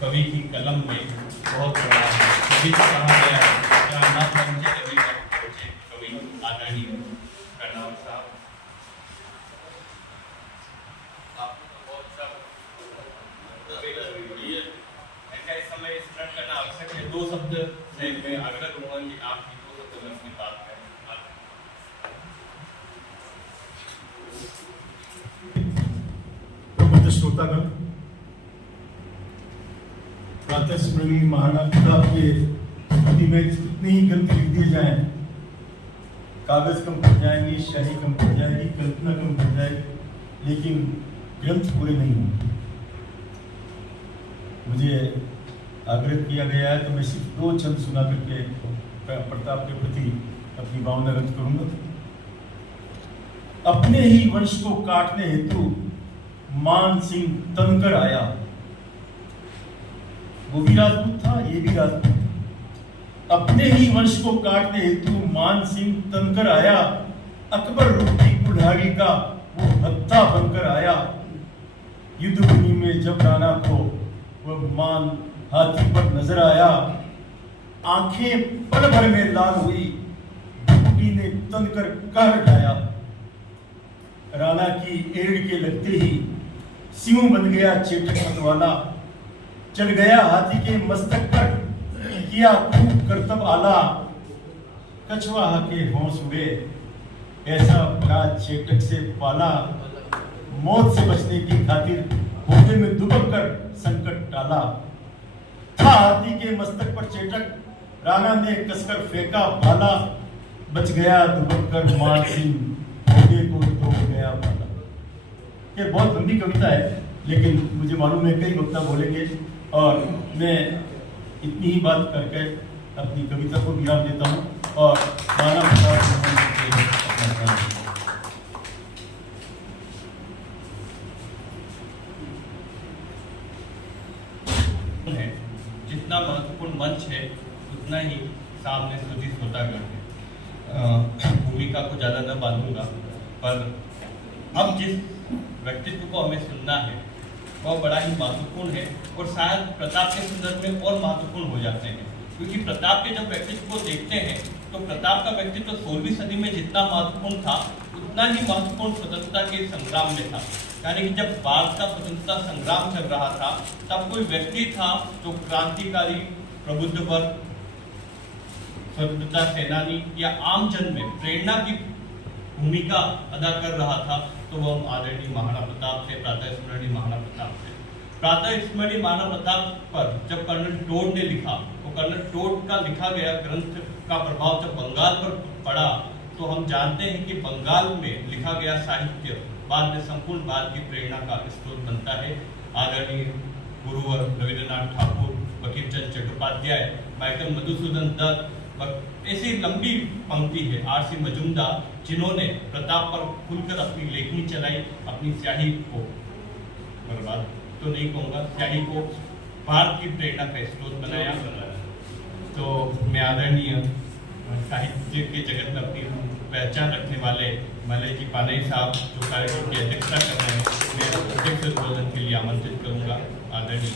कवि की कलम में बहुत बड़ा कवि कहा गया है, जहाँ ना पहुंचे कवि पर पहुंचे कवि। आदरणीय कर्नावट साहब, इस समय स्मरण करना आवश्यक है। 2 शब्द से मैं आग्रह करूंगा कि आप 2 शब्द में अपनी बात करें। श्रोतागण, प्रातः स्मरणीय महानायिका के हिंदी में कितनी ही ग्रंथ लिख दिए जाएं, कागज कम पड़ जाएंगे, शाही कम पड़ जाएगी, कल्पना कम पड़ जाएगी, लेकिन ग्रंथ पूरे नहीं होंगे। मुझे आग्रह किया गया है तो मैं सिर्फ 2 छंद सुना करके प्रताप के प्रति अपनी भावना व्यक्त करूंगा। अपने ही वंश को काटने हेतु मान सिंह तनकर आया। वो भी राजपूत था, ये भी राजपूत था। अपने ही वंश को काटने हेतु मान सिंह तनकर आया। अकबर रूपी कुल्हाड़ी का वो हत्था बनकर आया। युद्ध भूमि में जब राणा को वह मान हाथी पर नजर आया, आंखें पल भर में लाल हुई, बुढ़ी ने तनकर कह डाया। राणा की एड़ के लगते ही सिंह बन गया चेटक मतवाला। चल गया हाथी के मस्तक पर, किया खूब करतब आला। कछुआ के होंश उड़े, ऐसा अपराध चेटक से पाला। मौत से बचने की खातिर होठे में दुबक कर संकट टाला। था हाथी के मस्तक पर चेटक, राणा ने कसकर फेंका भाला। बच गया दुबक कर मान सिंह, होठे को तोड़ गया भाला। ये बहुत लंबी कविता है, लेकिन मुझे मालूम है कई वक्ता बोलेंगे और मैं इतनी ही बात करके अपनी कविता को विराम देता हूँ और मानव है। जितना महत्वपूर्ण मंच है उतना ही सामने सूचित श्रोतागण है। भूमिका को ज़्यादा न बांधूंगा, पर अब जिस व्यक्तित्व को हमें सुनना है वह बड़ा ही महत्वपूर्ण है और शायद प्रताप के संदर्भ में और महत्वपूर्ण हो जाते हैं, क्योंकि प्रताप के जब व्यक्तित्व को देखते हैं तो प्रताप का व्यक्तित्व 16वीं सदी में जितना महत्वपूर्ण था उतना ही महत्वपूर्ण स्वतंत्रता के संग्राम में था। यानी कि जब भारत का स्वतंत्रता संग्राम चल रहा था तब कोई व्यक्ति था जो क्रांतिकारी, प्रबुद्ध वर्ग, स्वतंत्रता सेनानी या आम जन में प्रेरणा की भूमिका अदा कर रहा था, तो वह आदरणीय महाराणा प्रताप थे, प्रातः स्मरणीय महाराणा प्रताप थे। प्रातः स्मरणीय महाराणा प्रताप पर जब कर्नल टोड ने लिखा, तो कर्नल टोड का लिखा गया ग्रंथ का प्रभाव जब बंगाल पर पड़ा, तो हम जानते हैं कि बंगाल में लिखा गया साहित्य बाद में संपूर्ण भारत की प्रेरणा का स्रोत बनता है। आदरणीय गुरुवर रविंद्रनाथ ठाकुर, बंकिम चंद्र चट्टोपाध्याय, माइकल मधुसूदन दत्त, ऐसी लंबी पंक्ति है, आर.सी. मजूमदार, जिन्होंने प्रताप पर खुलकर अपनी लेखनी चलाई, अपनी स्याही को, बर्बाद तो नहीं कहूँगा, स्याही को भारत की प्रेरणा का स्रोत बनाया। तो मैं आदरणीय साहित्य के जगत में अपनी पहचान रखने वाले मलय जी पानई साहब जो कार्यक्रम की अध्यक्षता कर रहे हैं, मैं अध्यक्ष उद्बोधन के लिए आमंत्रित करूँगा। आदरणीय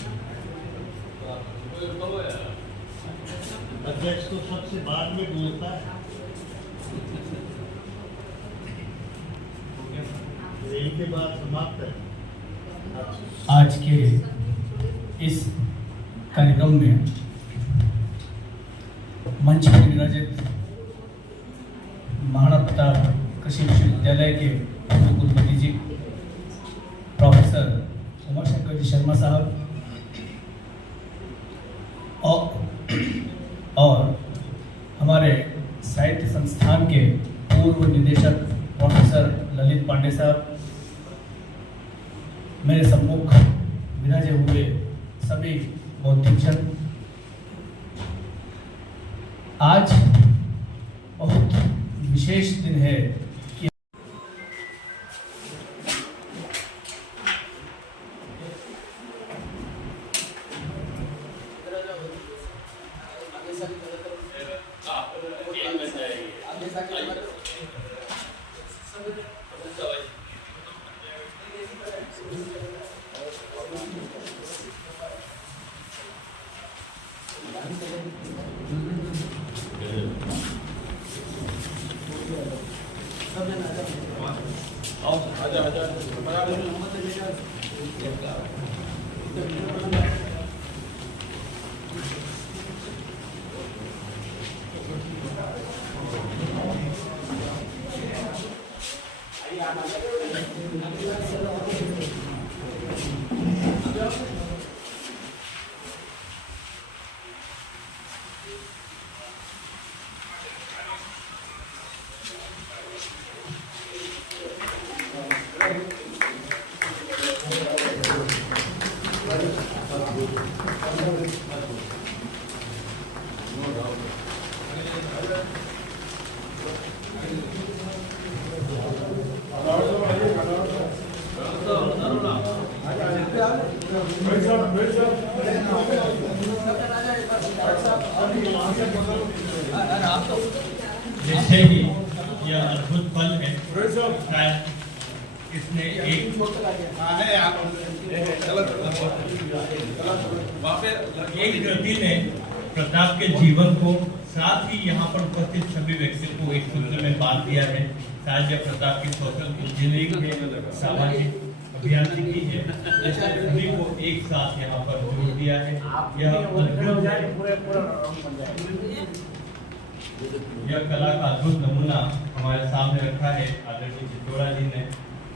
अध्यक्ष तो सबसे बाद में बोलता है, यही के बाद समाप्त है। आज के इस कार्यक्रम में मंच पर विराजित महाराणा प्रताप कृषि विश्वविद्यालय के पूर्व कुलपति जी प्रोफेसर उमा शंकर जी शर्मा साहब और हमारे साहित्य संस्थान के पूर्व निदेशक प्रोफेसर ललित पांडे साहब, मेरे सम्मुख विराजे हुए सभी बौद्धिक जन, आज बहुत विशेष दिन है कि जैसे ही यह अद्भुत पल है, शायद इसने एक कृति ने प्रताप के जीवन को, साथ ही यहाँ पर उपस्थित सभी व्यक्तित्व को एक सूत्र में बांध दिया है। शायद यह प्रताप की सोशल इंजीनियरिंग है, सामाजिक अभियांत्रिकी है, सभी को एक साथ यहाँ पर जोड़ दिया है। यह कला का अद्भुत नमूना हमारे सामने रखा है आदरणीय चित्तौड़ा जी ने,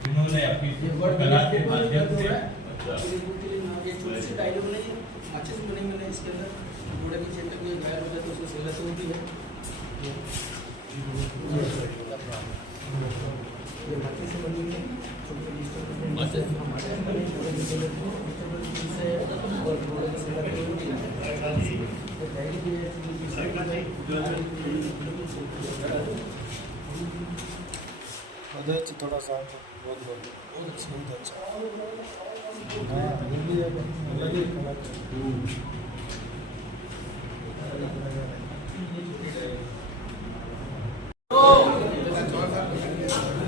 जिन्होंने अपनी कला के माध्यम से से थोड़ा सा बहुत अच्छा अलग ही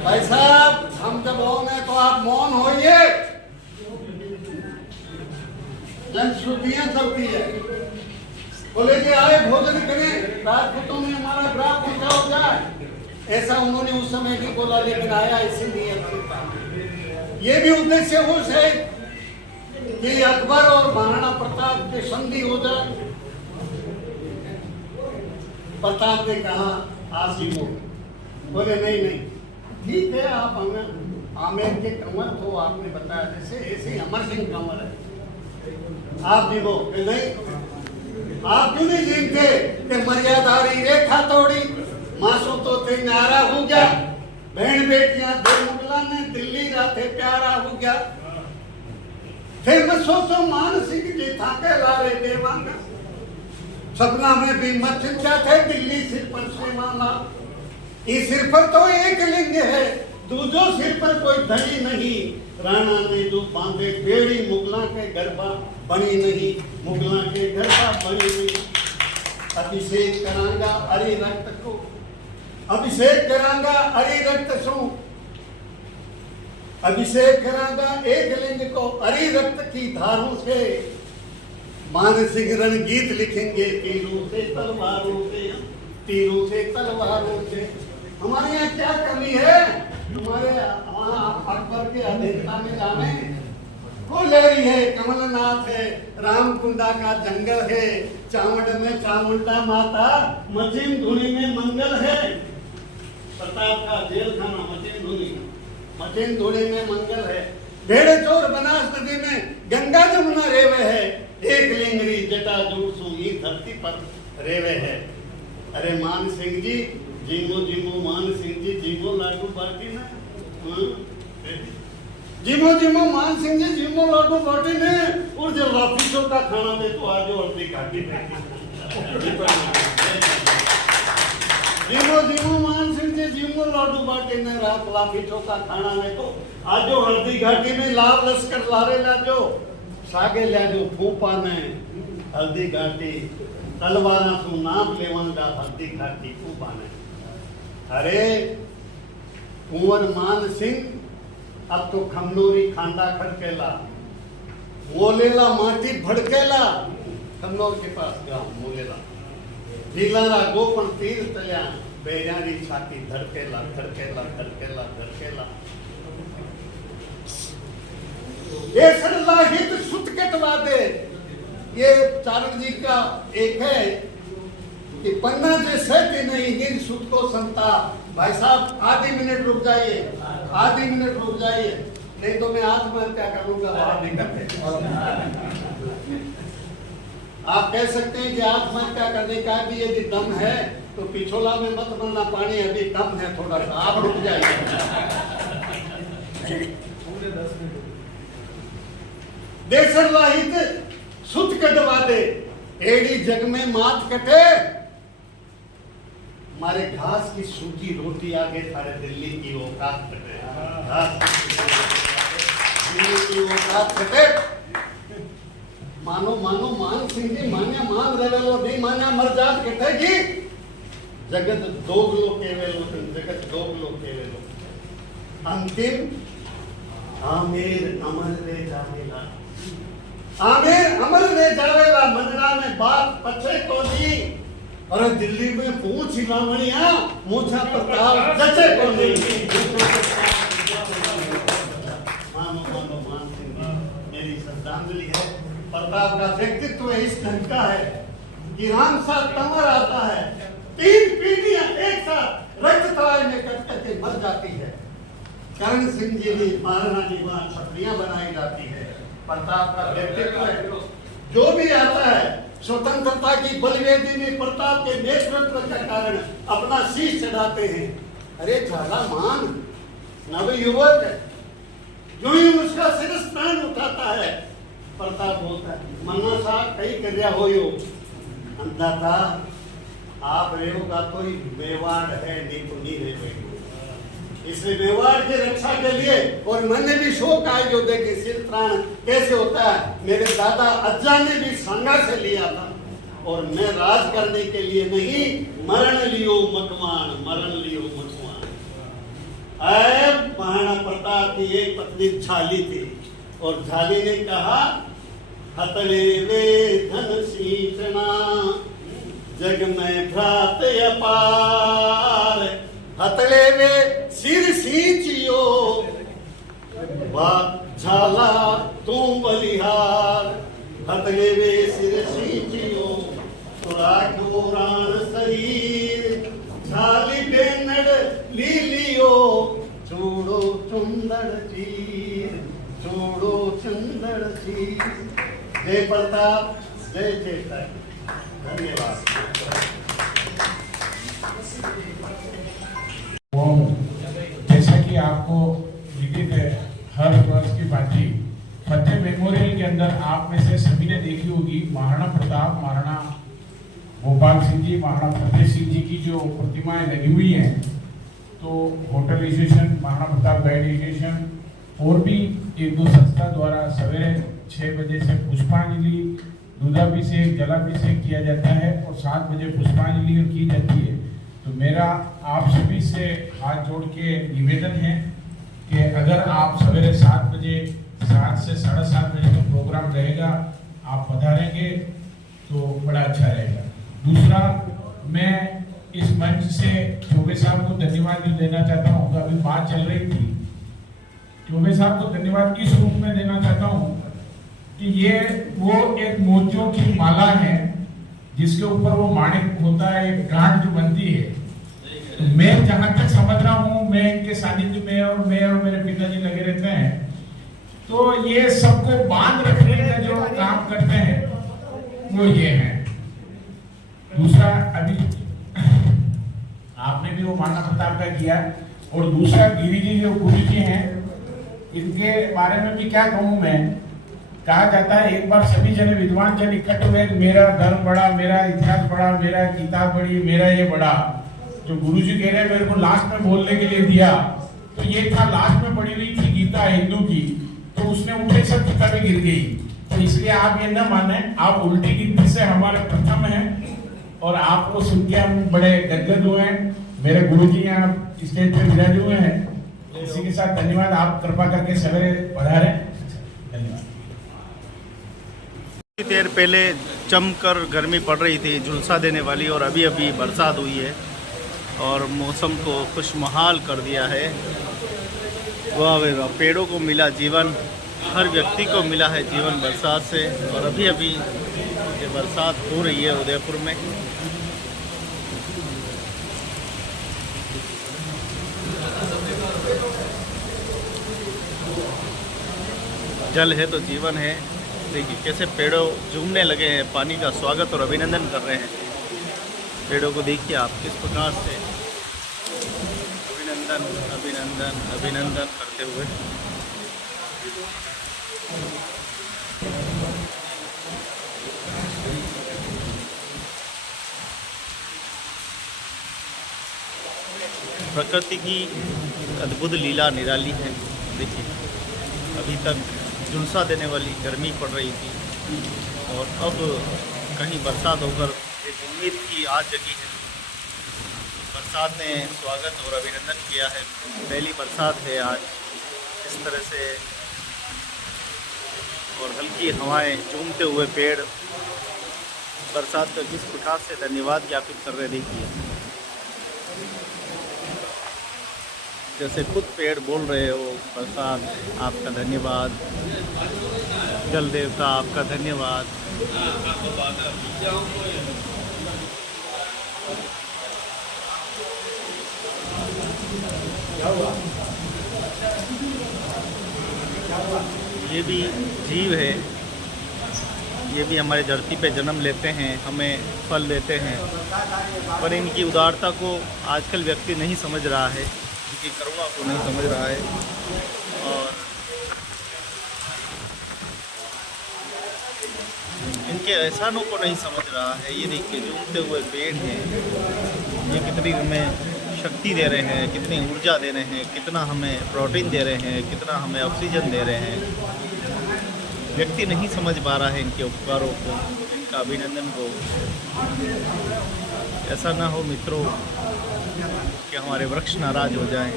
भाई साहब, हम जब होंगे तो आप मौन होइए। जनश्रुतियां चलती है, बोले कि आए भोजन करें, राजपूतों में हमारा ग्राफ ऊंचा हो जाए, ऐसा उन्होंने उस समय भी बोला, लेकिन आया इसीलिए। ये भी उद्देश्य हो है कि अकबर और महाराणा प्रताप के संधि हो जाए। प्रताप ने कहा आसिमो, बोले नहीं नहीं ठीक है, आप हमें आमेर के कंवर तो आपने बताया जैसे, ऐसे अमर सिंह कंवर है, आप जीवो नहीं, आप क्यों नहीं जीतते कि मर्यादारी रेखा तोड़ी, मासू तो थे नारा हो गया, बहन बेटियां दो मुगला ने दिल्ली राते प्यारा हो गया, फिर मैं सोचो मान सिंह जी था के लारे देवांगा, सपना में भी मत चिंता थे, दिल्ली सिर पर सेवाला, इस सिर पर तो एक लिंग है, दूजो सिर पर कोई धनी नहीं, राणा ने जो बांधे बेड़ी, मुगला के गरबा बनी नहीं, मुगला के गरबा बनी नहीं, अभिषेक करांगा अरे रक्त को, अभिषेक करांगा अरे रक्त सो, अभिषेक करांगा एक लिंग को अरे रक्त की धारों से, मान सिंह रणगीत लिखेंगे तीरों से तलवारों से, तीरों से तलवारों से। हमारे यहाँ क्या कमी है, हमारे वहाँ अकबर के अध्यक्षता में जाने कोलेरी है, कमलनाथ है, रामकुंडा का जंगल है, चावड़ में चामुंडा माता, मचिन धुनी में मंगल है, प्रताप का जेल खाना मचिन धुनी, मचिन धुनी में मंगल है, भेड़े चोर बनास नदी में गंगा जमुना रेवे है, एक लिंगरी जटा जूट सूही धरती पर रेवे है। अरे मान सिंह जी जीमो जीमो, मान सिंह जी जीमो, लाडू बाटी ना, जीमो जीमो मान सिंह जी जीमो लाडू बाटी ने, और जो लाफिसों का खाना दे तो आज अर्दी घाटी में, जीमो जीमो मान सिंह जी जीमो लाडू बाटी ने, रात लाफिसों का खाना में तो आज जो हल्दी घाटी में लाभ लश्कर लारे लाजो, सागे लाजो फूफा ने हल्दी घाटी, तलवारा तू नाम लेवंगा हल्दी घाटी फूफा ने। अरे कुंवर मान सिंह अब तो खमनोरी खांडा खड़केला, मोलेला माटी भड़केला, खमनोर के पास गांव मोलेला, ढीलारा गोपन तीर तल्या, बेजारी छाती धड़केला धड़केला धड़केला धड़केला। ये सरला हित सुत कटवा दे, ये चारण जी का एक है कि पन्ना जैसे कि नहीं गिन सुत को संता। भाई साहब आधी मिनट रुक जाइए, आधी मिनट रुक जाइए, नहीं तो मैं आत्महत्या करूंगा। आप कह सकते हैं कि आत्महत्या करने का भी यदि दम है तो पिछोला में मत बनना, पानी अभी कम है थोड़ा सा, आप रुक जाइए। देसर लाहित सुत कटवा दे, एड़ी जग में मात कटे, हमारे घास की सूखी रोटी आगे थारे दिल्ली की औकात कटे, दिल्ली की औकात कटे। मानो मानो मान सिंह जी मान्या मान रेवेलो नहीं मान्या मर जात कटेगी, जगत दोगलो केवेलो, जगत दोगलो केवेलो। अंतिम आमेर अमर रे जावेला, आमेर अमर रे जावेला, मंगड़ा में बात पछे को दी, और दिल्ली में पूछ हिलामणिया मूछा प्रताप जचे को नहीं। मानो मानो मान सिंह जी मेरी श्रद्धांजलि है। प्रताप का व्यक्तित्व इस ढंग का है कि राम सा तंवर आता है, 3 पीढ़ियां एक साथ रक्त तराई में कट करके मर जाती है। करण सिंह जी ने महाराणा जी वहां छतरियां बनाई जाती है। प्रताप का व्यक्तित्व है, जो भी आता है स्वतंत्रता की बलिवेदी में प्रताप के नेतृत्व के कारण अपना शीश चढ़ाते हैं। अरे झाला मान नव युवक है, जो ही उसका सिरस प्राण उठाता है प्रताप होता है। मन्ना साहब कई कर्या हो यो अंधाता आप रहोगा तो ही मेवाड़ है, नहीं तो नहीं रहेगा। इसलिए मेवाड़ की रक्षा के लिए और मैंने भी शौक जो देखे सिर त्राण कैसे होता है, मेरे दादा अज्जा ने भी संघर्ष से लिया था। और मैं राज करने के लिए नहीं, मरण लियो मकवान, मरण लियो मकवान। महाराणा प्रताप की एक पत्नी झाली थी और झाली ने कहा, हतले वे धन सींचना जग में भ्रात अपार, हतले वे सिर सींचियो झाला तू बलिहार, हतले वे सिर सींचियो राखो राण शरीर, झाली बेनड़ ली लियो चूड़ो चुंदड़ चीर, चूड़ो चुंदड़ चीर। जय प्रताप, जय चेता। धन्यवाद। जैसा कि आपको विदित है, हर वर्ष की भांति फतेह मेमोरियल के अंदर आप में से सभी ने देखी होगी महाराणा प्रताप, महाराणा भोपाल सिंह जी, महाराणा फतेह सिंह जी की जो प्रतिमाएं लगी हुई हैं। तो hotel association, Maharana Pratap guide association और भी एक दो संस्था द्वारा सवेरे 6 बजे से पुष्पांजलि, दूधाभिषेक, जलाभिषेक किया जाता है और 7 बजे पुष्पांजलि की जाती है। तो मेरा आप सभी से हाथ जोड़ के निवेदन है कि अगर आप सवेरे 7 बजे, 7 से 7:30 बजे का प्रोग्राम रहेगा, आप पधारेंगे तो बड़ा अच्छा रहेगा। दूसरा, मैं इस मंच से चौबे साहब को धन्यवाद देना चाहता हूँ। अभी बात चल रही थी, चौबे साहब को धन्यवाद किस रूप में देना चाहता हूँ कि ये वो एक मोतियों की माला है जिसके ऊपर वो माणिक होता है, एक गांठ जो बनती है। तो मैं जहां तक समझ रहा हूँ, मैं इनके सानिध्य में और मैं और मेरे पिताजी लगे रहते हैं, तो ये सबको बांध रखने का जो काम करते हैं वो ये है। दूसरा, अभी आपने भी वो महाराणा प्रताप का किया। और दूसरा, गिरी जी जो गुरु जी हैं, इनके बारे में भी क्या कहूँ मैं। कहा जाता है एक बार सभी जने विद्वान जन इकट्ठे हुए, मेरा धर्म बड़ा, मेरा इतिहास बड़ा, मेरा किताब बड़ी, मेरा ये बड़ा। जो गुरु जी कह रहे हैं मेरे को लास्ट में बोलने के लिए दिया, तो ये था लास्ट में पड़ी हुई थी गीता हिंदू की, तो उसने उठे सब किताबें गिर गई। तो इसलिए आप ये न माने, आप उल्टी गिनती से हमारे प्रथम हैं और आपको सुन के हम बड़े गदगद हुए हैं। मेरे गुरु जी यहाँ स्टेज पे विराजे हुए हैं। इसी के साथ धन्यवाद, आप कृपा करके सवेरे पधारे। धन्यवाद। देर पहले जमकर गर्मी पड़ रही थी, झुलसा देने वाली, और अभी अभी बरसात हुई है और मौसम को खुशहाल कर दिया है। वाह वाह, पेड़ों को मिला जीवन, हर व्यक्ति को मिला है जीवन बरसात से। और अभी अभी ये बरसात हो रही है उदयपुर में। जल है तो जीवन है। देखिए कैसे पेड़ों झूमने लगे हैं, पानी का स्वागत और अभिनंदन कर रहे हैं। पेड़ों को देखिए आप किस प्रकार से अभिनंदन अभिनंदन अभिनंदन करते हुए। प्रकृति की अद्भुत लीला निराली है। देखिए अभी तक झुलसा देने वाली गर्मी पड़ रही थी और अब कहीं बरसात होकर एक उम्मीद की आज जगी है। बरसात ने स्वागत और अभिनंदन किया है। पहली बरसात है आज इस तरह से, और हल्की हवाएं, झूमते हुए पेड़ बरसात का किस प्रकार से धन्यवाद ज्ञापित कर रहे। देखिए जैसे खुद पेड़ बोल रहे हो, बरसात आपका धन्यवाद, जल देवता आपका धन्यवाद। ये भी जीव है, ये भी हमारे धरती पे जन्म लेते हैं, हमें फल देते हैं, पर इनकी उदारता को आजकल व्यक्ति नहीं समझ रहा है, इनकी करुणा को नहीं समझ रहा है। और इनके के एहसानों को नहीं समझ रहा है। ये देखिए झूमते हुए पेड़ हैं, ये कितनी हमें शक्ति दे रहे हैं, कितनी ऊर्जा दे रहे हैं, कितना हमें प्रोटीन दे रहे हैं, कितना हमें ऑक्सीजन दे रहे हैं। व्यक्ति नहीं समझ पा रहा है इनके उपकारों को, इनका अभिनंदन को। ऐसा ना हो मित्रों कि हमारे वृक्ष नाराज हो जाएं।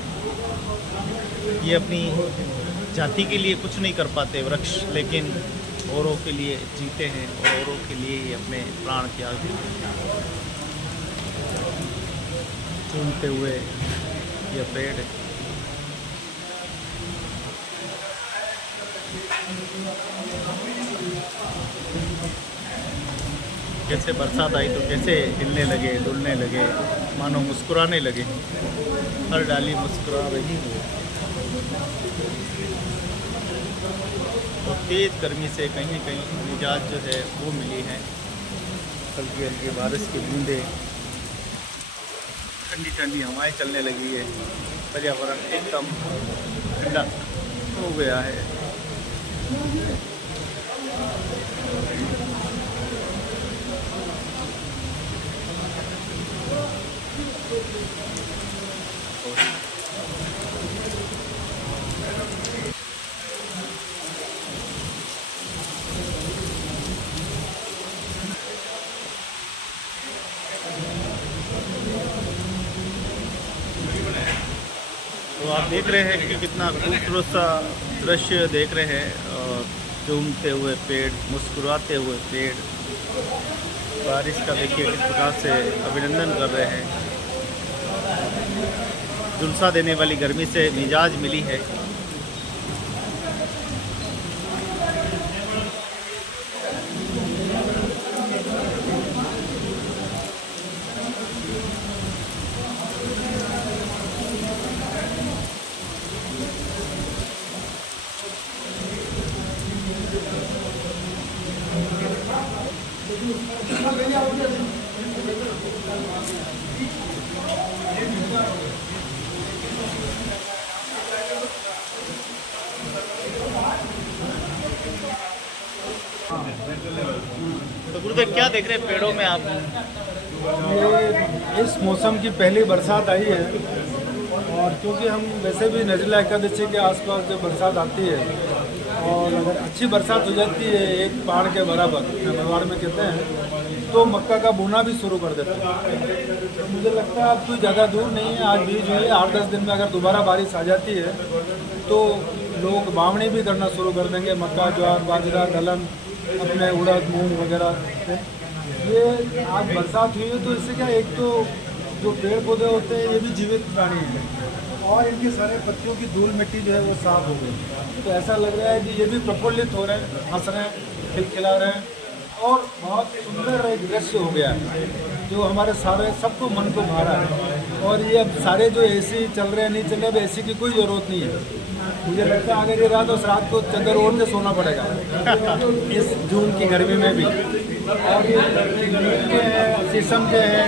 ये अपनी जाति के लिए कुछ नहीं कर पाते वृक्ष, लेकिन औरों के लिए जीते हैं और औरों के लिए ही अपने प्राण त्याग देते हैं। झूमते हुए ये पेड़ है। कैसे बरसात आई तो कैसे हिलने लगे, डुलने लगे, मानो मुस्कुराने लगे। हर डाली मुस्कुरा रही है। और तेज़ गर्मी से कहीं कहीं निजात जो है वो मिली है। हल्की हल्की बारिश की बूंदें, ठंडी ठंडी हवाएं चलने लगी है। पर्यावरण एकदम ठंडा हो गया है। तो आप देख रहे हैं कि कितना खूबसूरत सा दृश्य देख रहे हैं। और झूमते हुए पेड़, मुस्कुराते हुए पेड़, बारिश का देखिए किस प्रकार से अभिनंदन कर रहे हैं। झुलसा देने वाली गर्मी से मिजाज मिली है। तो गुरुदेव क्या देख रहे हैं पेड़ों में आप? ये इस मौसम की पहली बरसात आई है। और क्योंकि हम वैसे भी निर्जला एकादशी के आसपास जब बरसात आती है और अगर अच्छी बरसात हो जाती है एक पहाड़ के बराबर, मेवाड़ में कहते हैं, तो मक्का का बोना भी शुरू कर देते हैं। तो मुझे लगता है अब कोई ज़्यादा दूर नहीं है। आज बीज हुई है, 8-10 दिन में अगर दोबारा बारिश आ जाती है तो लोग बावणी भी करना शुरू कर देंगे। मक्का, ज्वार, बाजरा, दलहन, अपने उड़द, मूंग वगैरह। ये आज बरसात हुई है तो इससे क्या, एक तो जो पेड़ पौधे होते हैं ये भी जीवित प्राणी हैं और इनके सारे पत्तियों की धूल मिट्टी जो है वो साफ हो गई। तो ऐसा लग रहा है कि ये भी प्रफुल्लित हो रहे हैं, हंस रहे हैं, खिलखिला रहे हैं और बहुत सुंदर एक दृश्य हो गया है जो हमारे सारे सबको मन को भा रहा है। और ये अब सारे जो एसी चल रहे हैं नहीं चल रहे, अब एसी की कोई ज़रूरत नहीं है। मुझे लगता है अगर ये रात उस रात को चादर ओढ़ के सोना पड़ेगा इस जून की गर्मी में भी। और ये नीम के हैं, शीशम के हैं,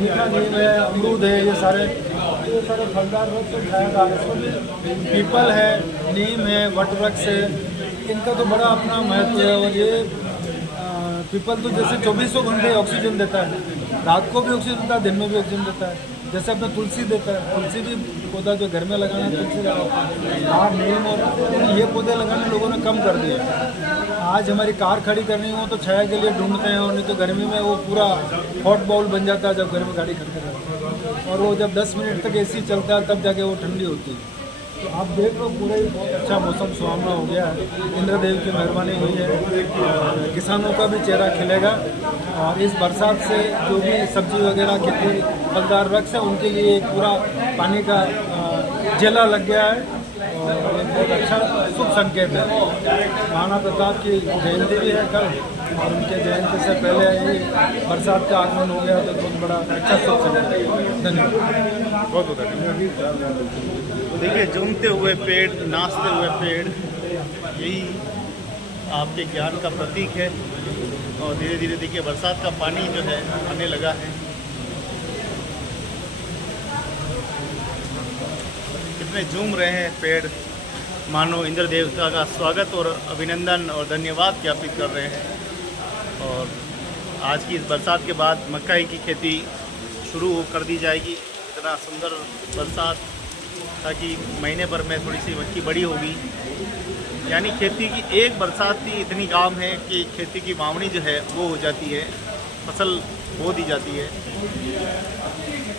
मीठा नीम है, अमरूद है, ये सारे फलदार वृक्ष छायादार। पीपल है, नीम है, वट वृक्ष है, इनका तो बड़ा अपना महत्व है। और ये पीपल तो जैसे 24 घंटे ऑक्सीजन देता है, रात को भी ऑक्सीजन देता है, दिन में भी ऑक्सीजन देता है। जैसे अपना तुलसी देता है, तुलसी भी पौधा जो घर में लगाना है तुलसी लगाता है। हाँ, नीम और ये पौधे लगाने लोगों ने कम कर दिए। आज हमारी कार खड़ी करनी हो तो छाया के लिए ढूंढते हैं, और नहीं तो गर्मी में वो पूरा हॉट बाउल बन जाता है जब घर में गाड़ी खड़ी करते हैं। और वो जब 10 मिनट तक एसी चलता है तब जाके वो ठंडी होती है। तो आप देख लो पूरा ही बहुत अच्छा मौसम सुहावना हो गया है। इंद्रदेव की मेहरबानी हुई है, किसानों का भी चेहरा खिलेगा। और इस बरसात से जो भी सब्जी वगैरह खेती फलदार वृक्ष है उनके लिए एक पूरा पानी का जेला लग गया है और एक बहुत अच्छा शुभ संकेत है। महाराणा प्रताप की जयंती भी है कल, और उनके जयंती से पहले ही बरसात का आगमन हो गया तो बहुत बड़ा अच्छा शुभ संकेत है। धन्यवाद, बहुत बहुत धन्यवाद। देखिए झूमते हुए पेड़, नाचते हुए पेड़, यही आपके ज्ञान का प्रतीक है। और धीरे धीरे देखिए बरसात का पानी जो है आने लगा है। कितने झूम रहे हैं पेड़, मानो इंद्र देवता का स्वागत और अभिनंदन और धन्यवाद ज्ञापित कर रहे हैं। और आज की इस बरसात के बाद मक्का की खेती शुरू कर दी जाएगी। इतना सुंदर बरसात ताकि महीने भर में थोड़ी सी मक्की बड़ी होगी। यानी खेती की एक बरसात ही इतनी काम है कि खेती की वावनी जो है वो हो जाती है, फसल बो दी जाती है।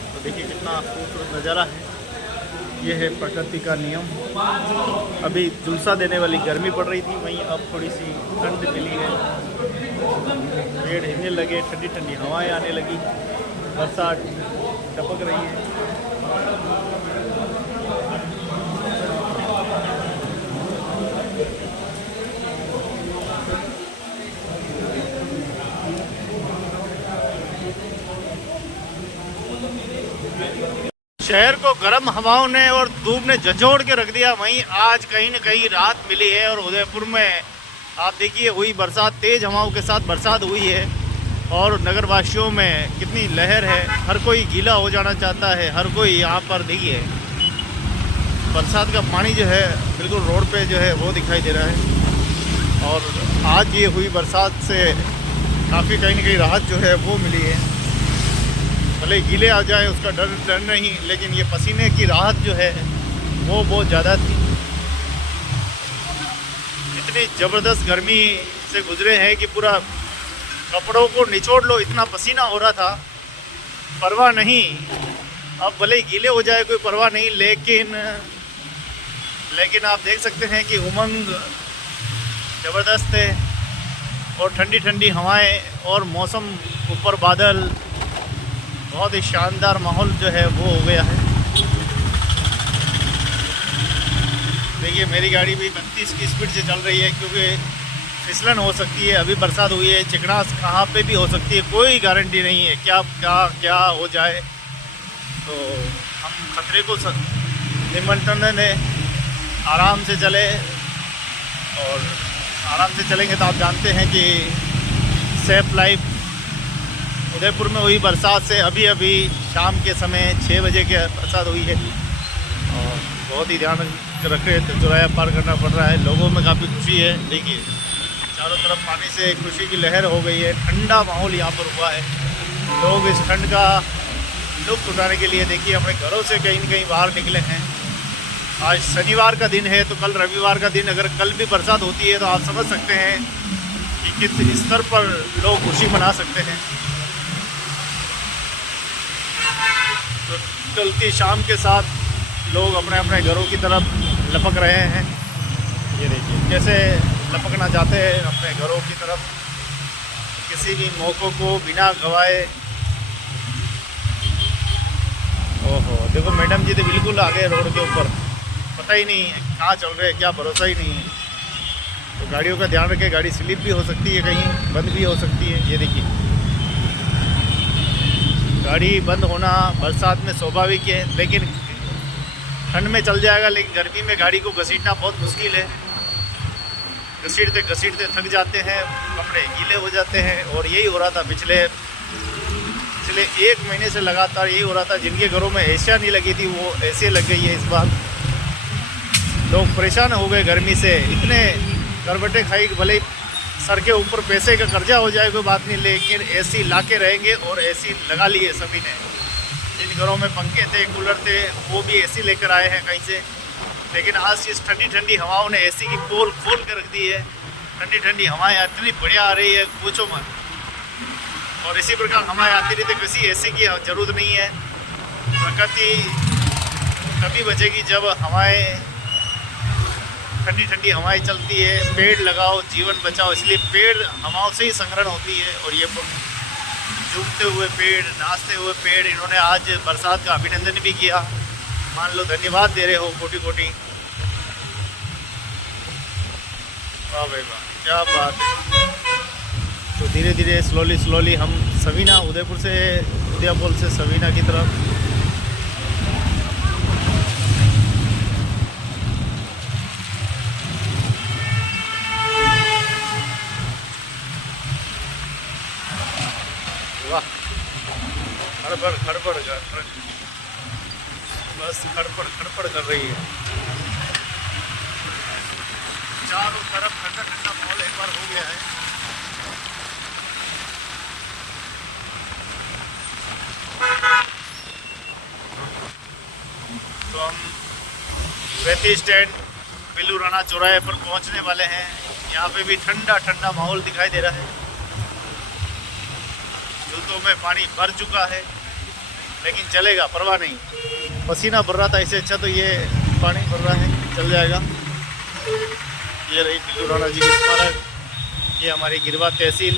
तो देखिए कितना खूबसूरत नज़ारा है। ये है प्रकृति का नियम। अभी झुलसा देने वाली गर्मी पड़ रही थी, वहीं अब थोड़ी सी ठंड मिली है, पेड़ हिलने लगे, ठंडी ठंडी हवाएं आने लगी, बरसात टपक रही है। शहर को गर्म हवाओं ने और धूप ने झंझोड़ के रख दिया। वहीं आज कहीं न कहीं राहत मिली है और उदयपुर में आप देखिए हुई बरसात, तेज हवाओं के साथ बरसात हुई है और नगरवासियों में कितनी लहर है। हर कोई गीला हो जाना चाहता है, हर कोई यहाँ पर देखिए बरसात का पानी जो है बिल्कुल रोड पे जो है वो दिखाई दे रहा है। और आज ये हुई बरसात से काफ़ी कहीं न कहीं राहत जो है वो मिली है। भले गीले आ जाए उसका डर नहीं, लेकिन ये पसीने की राहत जो है वो बहुत ज़्यादा थी। इतनी ज़बरदस्त गर्मी से गुजरे हैं कि पूरा कपड़ों को निचोड़ लो, इतना पसीना हो रहा था। परवाह नहीं, अब भले ही गीले हो जाए कोई परवाह नहीं, लेकिन आप देख सकते हैं कि उमंग ज़बरदस्त है और ठंडी ठंडी हवाएं और मौसम, ऊपर बादल, बहुत ही शानदार माहौल जो है वो हो गया है। देखिए मेरी गाड़ी भी 32 की स्पीड से चल रही है क्योंकि फिसलन हो सकती है। अभी बरसात हुई है, चिकनास कहाँ पे भी हो सकती है, कोई गारंटी नहीं है क्या क्या क्या हो जाए। तो हम खतरे को निमंत्रण ने आराम से चले, और आराम से चलेंगे तो आप जानते हैं कि सेफ लाइफ। उदयपुर में हुई बरसात से अभी शाम के समय 6 बजे के बरसात हुई है और बहुत ही ध्यान रखे तो चौराया पार करना पड़ रहा है। लोगों में काफ़ी खुशी है। देखिए चारों तरफ पानी से खुशी की लहर हो गई है, ठंडा माहौल यहाँ पर हुआ है। लोग इस ठंड का लुत्फ उठाने के लिए देखिए अपने घरों से कहीं न कहीं बाहर निकले हैं। आज शनिवार का दिन है तो कल रविवार का दिन, अगर कल भी बरसात होती है तो आप समझ सकते हैं कि किस स्तर पर लोग खुशी मना सकते हैं। तो चलती शाम के साथ लोग अपने अपने घरों की तरफ लपक रहे हैं। ये देखिए कैसे लपकना चाहते हैं अपने घरों की तरफ, किसी भी मौक़ों को बिना गवाए। ओहो देखो मैडम जी तो बिल्कुल आ गए रोड के ऊपर, पता ही नहीं है कहाँ चल रहे हैं, क्या भरोसा ही नहीं है। तो गाड़ियों का ध्यान रखें, गाड़ी स्लिप भी हो सकती है, कहीं बंद भी हो सकती है। ये देखिए गाड़ी बंद होना बरसात में स्वाभाविक है, लेकिन ठंड में चल जाएगा। लेकिन गर्मी में गाड़ी को घसीटना बहुत मुश्किल है। घसीटते घसीटते थक जाते हैं, कपड़े गीले हो जाते हैं। और यही हो रहा था पिछले 1 महीने से लगातार यही हो रहा था। जिनके घरों में एसियाँ नहीं लगी थी वो एसी लग गई है इस बार। लोग परेशान हो गए गर्मी से, इतने करवटें खाई। भले सर के ऊपर पैसे का कर्जा हो जाए कोई बात नहीं, लेकिन एसी ला के रहेंगे। और एसी लगा लिए सभी ने। जिन घरों में पंखे थे, कूलर थे, वो भी एसी लेकर आए हैं कहीं से। लेकिन आज इस ठंडी ठंडी हवाओं ने एसी की पोल खोल कर रख दी है। ठंडी ठंडी हवाएं इतनी बढ़िया आ रही है पूछो मत। और इसी प्रकार हवाएं आती रही तो किसी एसी की ज़रूरत नहीं है। प्रकृति तभी बचेगी जब हवाएं, ठंडी ठंडी हवाएं चलती है। पेड़ लगाओ, जीवन बचाओ, इसलिए पेड़ हवाओं से ही संग्रहण होती है। और ये झूमते हुए पेड़, नाचते हुए पेड़, इन्होंने आज बरसात का अभिनंदन भी किया। मान लो धन्यवाद दे रहे हो कोटि कोटि। वाह भाई वाह, क्या बात है। तो धीरे धीरे स्लोली हम सवीना, उदयपुर से उदयपुर से सवीना की तरफ खड़बड़ बस खड़पड़ कर रही है। चारों तरफ ठंडा ठंडा माहौल एक बार हो गया है। तो हम वैती स्टैंड बिल्लू राणा चौराहे पर पहुंचने वाले हैं। यहाँ पे भी ठंडा ठंडा माहौल दिखाई दे रहा है। जूतों में पानी भर चुका है, लेकिन चलेगा, परवाह नहीं। पसीना भर रहा था, इससे अच्छा तो ये पानी भर रहा है, चल जाएगा। ये रही बिल्लू राणा जी की स्मारक, ये हमारी गिरवा तहसील,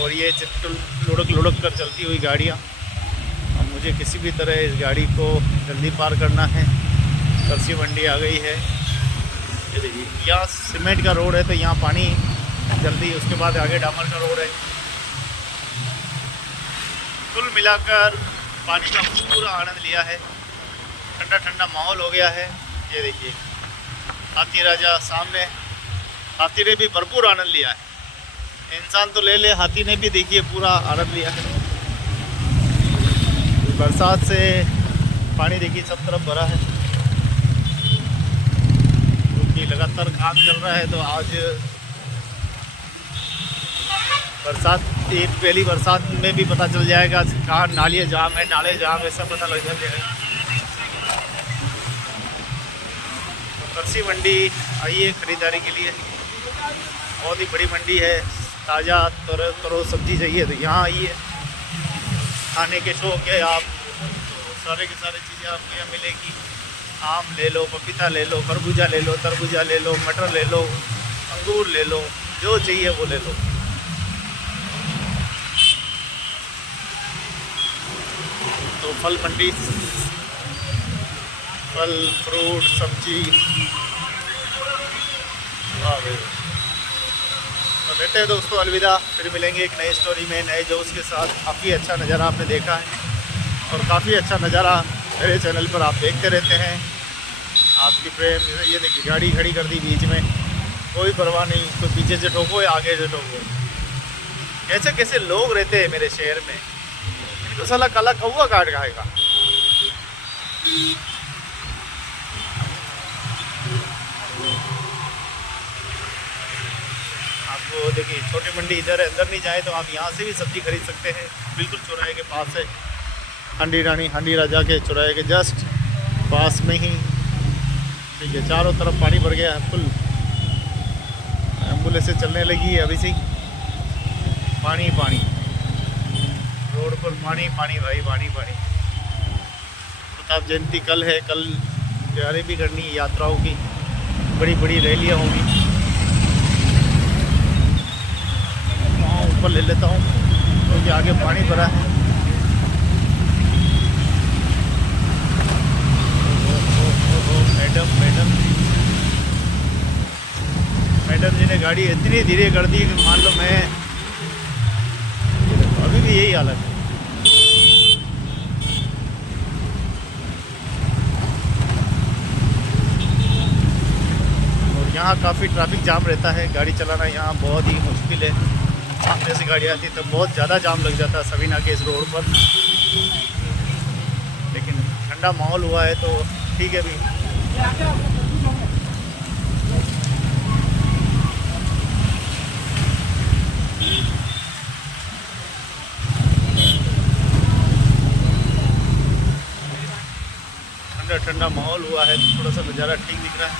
और ये लुढ़क लुढ़क कर चलती हुई गाड़ियाँ। अब मुझे किसी भी तरह इस गाड़ी को जल्दी पार करना है। करसी मंडी आ गई है। ये देखिए, यहाँ सीमेंट का रोड है तो यहाँ पानी जल्दी, उसके बाद आगे डामर का रोड है। कुल मिलाकर पानी का पूरा आनंद लिया है। ठंडा ठंडा माहौल हो गया है। ये देखिए, हाथी राजा सामने, हाथी ने भी भरपूर आनंद लिया है। इंसान तो ले ले, हाथी ने भी देखिए पूरा आनंद लिया है। बरसात से पानी देखिए सब तरफ भरा है, क्योंकि लगातार काम चल रहा है। तो आज बरसात, पहली बरसात में भी पता चल जाएगा कहाँ नालियाँ जाम है, नाले जाम है, सब पता लग जाएगा। करसी मंडी आइए खरीदारी के लिए, बहुत ही बड़ी मंडी है। ताज़ा तरो सब्जी चाहिए तो यहाँ आइए। खाने के शौक है आप, तो सारे के सारे चीज़ें आपको यहाँ मिलेगी। आम ले लो, पपीता ले लो, खरबूजा ले लो, तरबूजा ले लो, मटर ले लो, अंगूर ले लो, जो चाहिए वो ले लो। तो फल मंडी, फल फ्रूट सब्जी, तो लेते हैं दोस्तों, अलविदा। फिर मिलेंगे एक नई स्टोरी में, नए जोश के साथ। काफ़ी अच्छा नज़ारा आपने देखा है, और काफ़ी अच्छा नज़ारा मेरे चैनल पर आप देखते रहते हैं। आपकी प्रेम, ये देखिए गाड़ी खड़ी कर दी बीच में, कोई परवाह नहीं, कोई पीछे से ठोको या आगे से ठोको। कैसे कैसे लोग रहते हैं मेरे शहर में, इनको साला काला कौवा काट खाएगा। आपको देखिए, छोटी मंडी इधर है, अंदर नहीं जाए तो आप यहाँ से भी सब्जी खरीद सकते हैं। बिल्कुल चौराहे के पास है, हांडी राजा के चौराहे के जस्ट पास में ही। ठीक है, चारों तरफ पानी भर गया है फुल। एम्बुलेंस से चलने लगी है अभी से। पानी पानी, रोड पर पानी पानी भाई, पानी पानी। प्रताप जयंती कल है, कल तैयारी भी करनी है यात्राओं की, बड़ी बड़ी रैलियाँ होंगी। ऊपर ले लेता हूँ क्योंकि आगे पानी भरा है। मैडम जी ने गाड़ी इतनी धीरे कर दी कि मान लो मैं, अभी भी यही हालत है। और यहाँ काफ़ी ट्रैफिक जाम रहता है, गाड़ी चलाना यहाँ बहुत ही मुश्किल है। सामने से गाड़ी आती तो बहुत ज़्यादा जाम लग जाता सवीना के इस रोड पर, लेकिन ठंडा माहौल हुआ है तो ठीक है भी। ठंडा ठंडा माहौल हुआ है, थोड़ा सा नज़ारा ठीक दिख रहा है,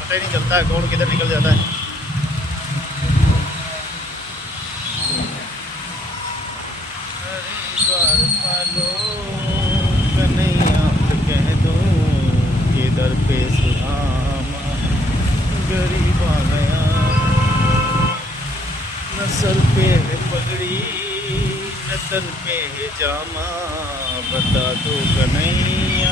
पता ही नहीं चलता है कौन किधर निकल जाता है। दर पे सुहामा गरीब आ गया, नसल पे है पगड़ी, नसल पे है जामा, बता दो कन्हैया।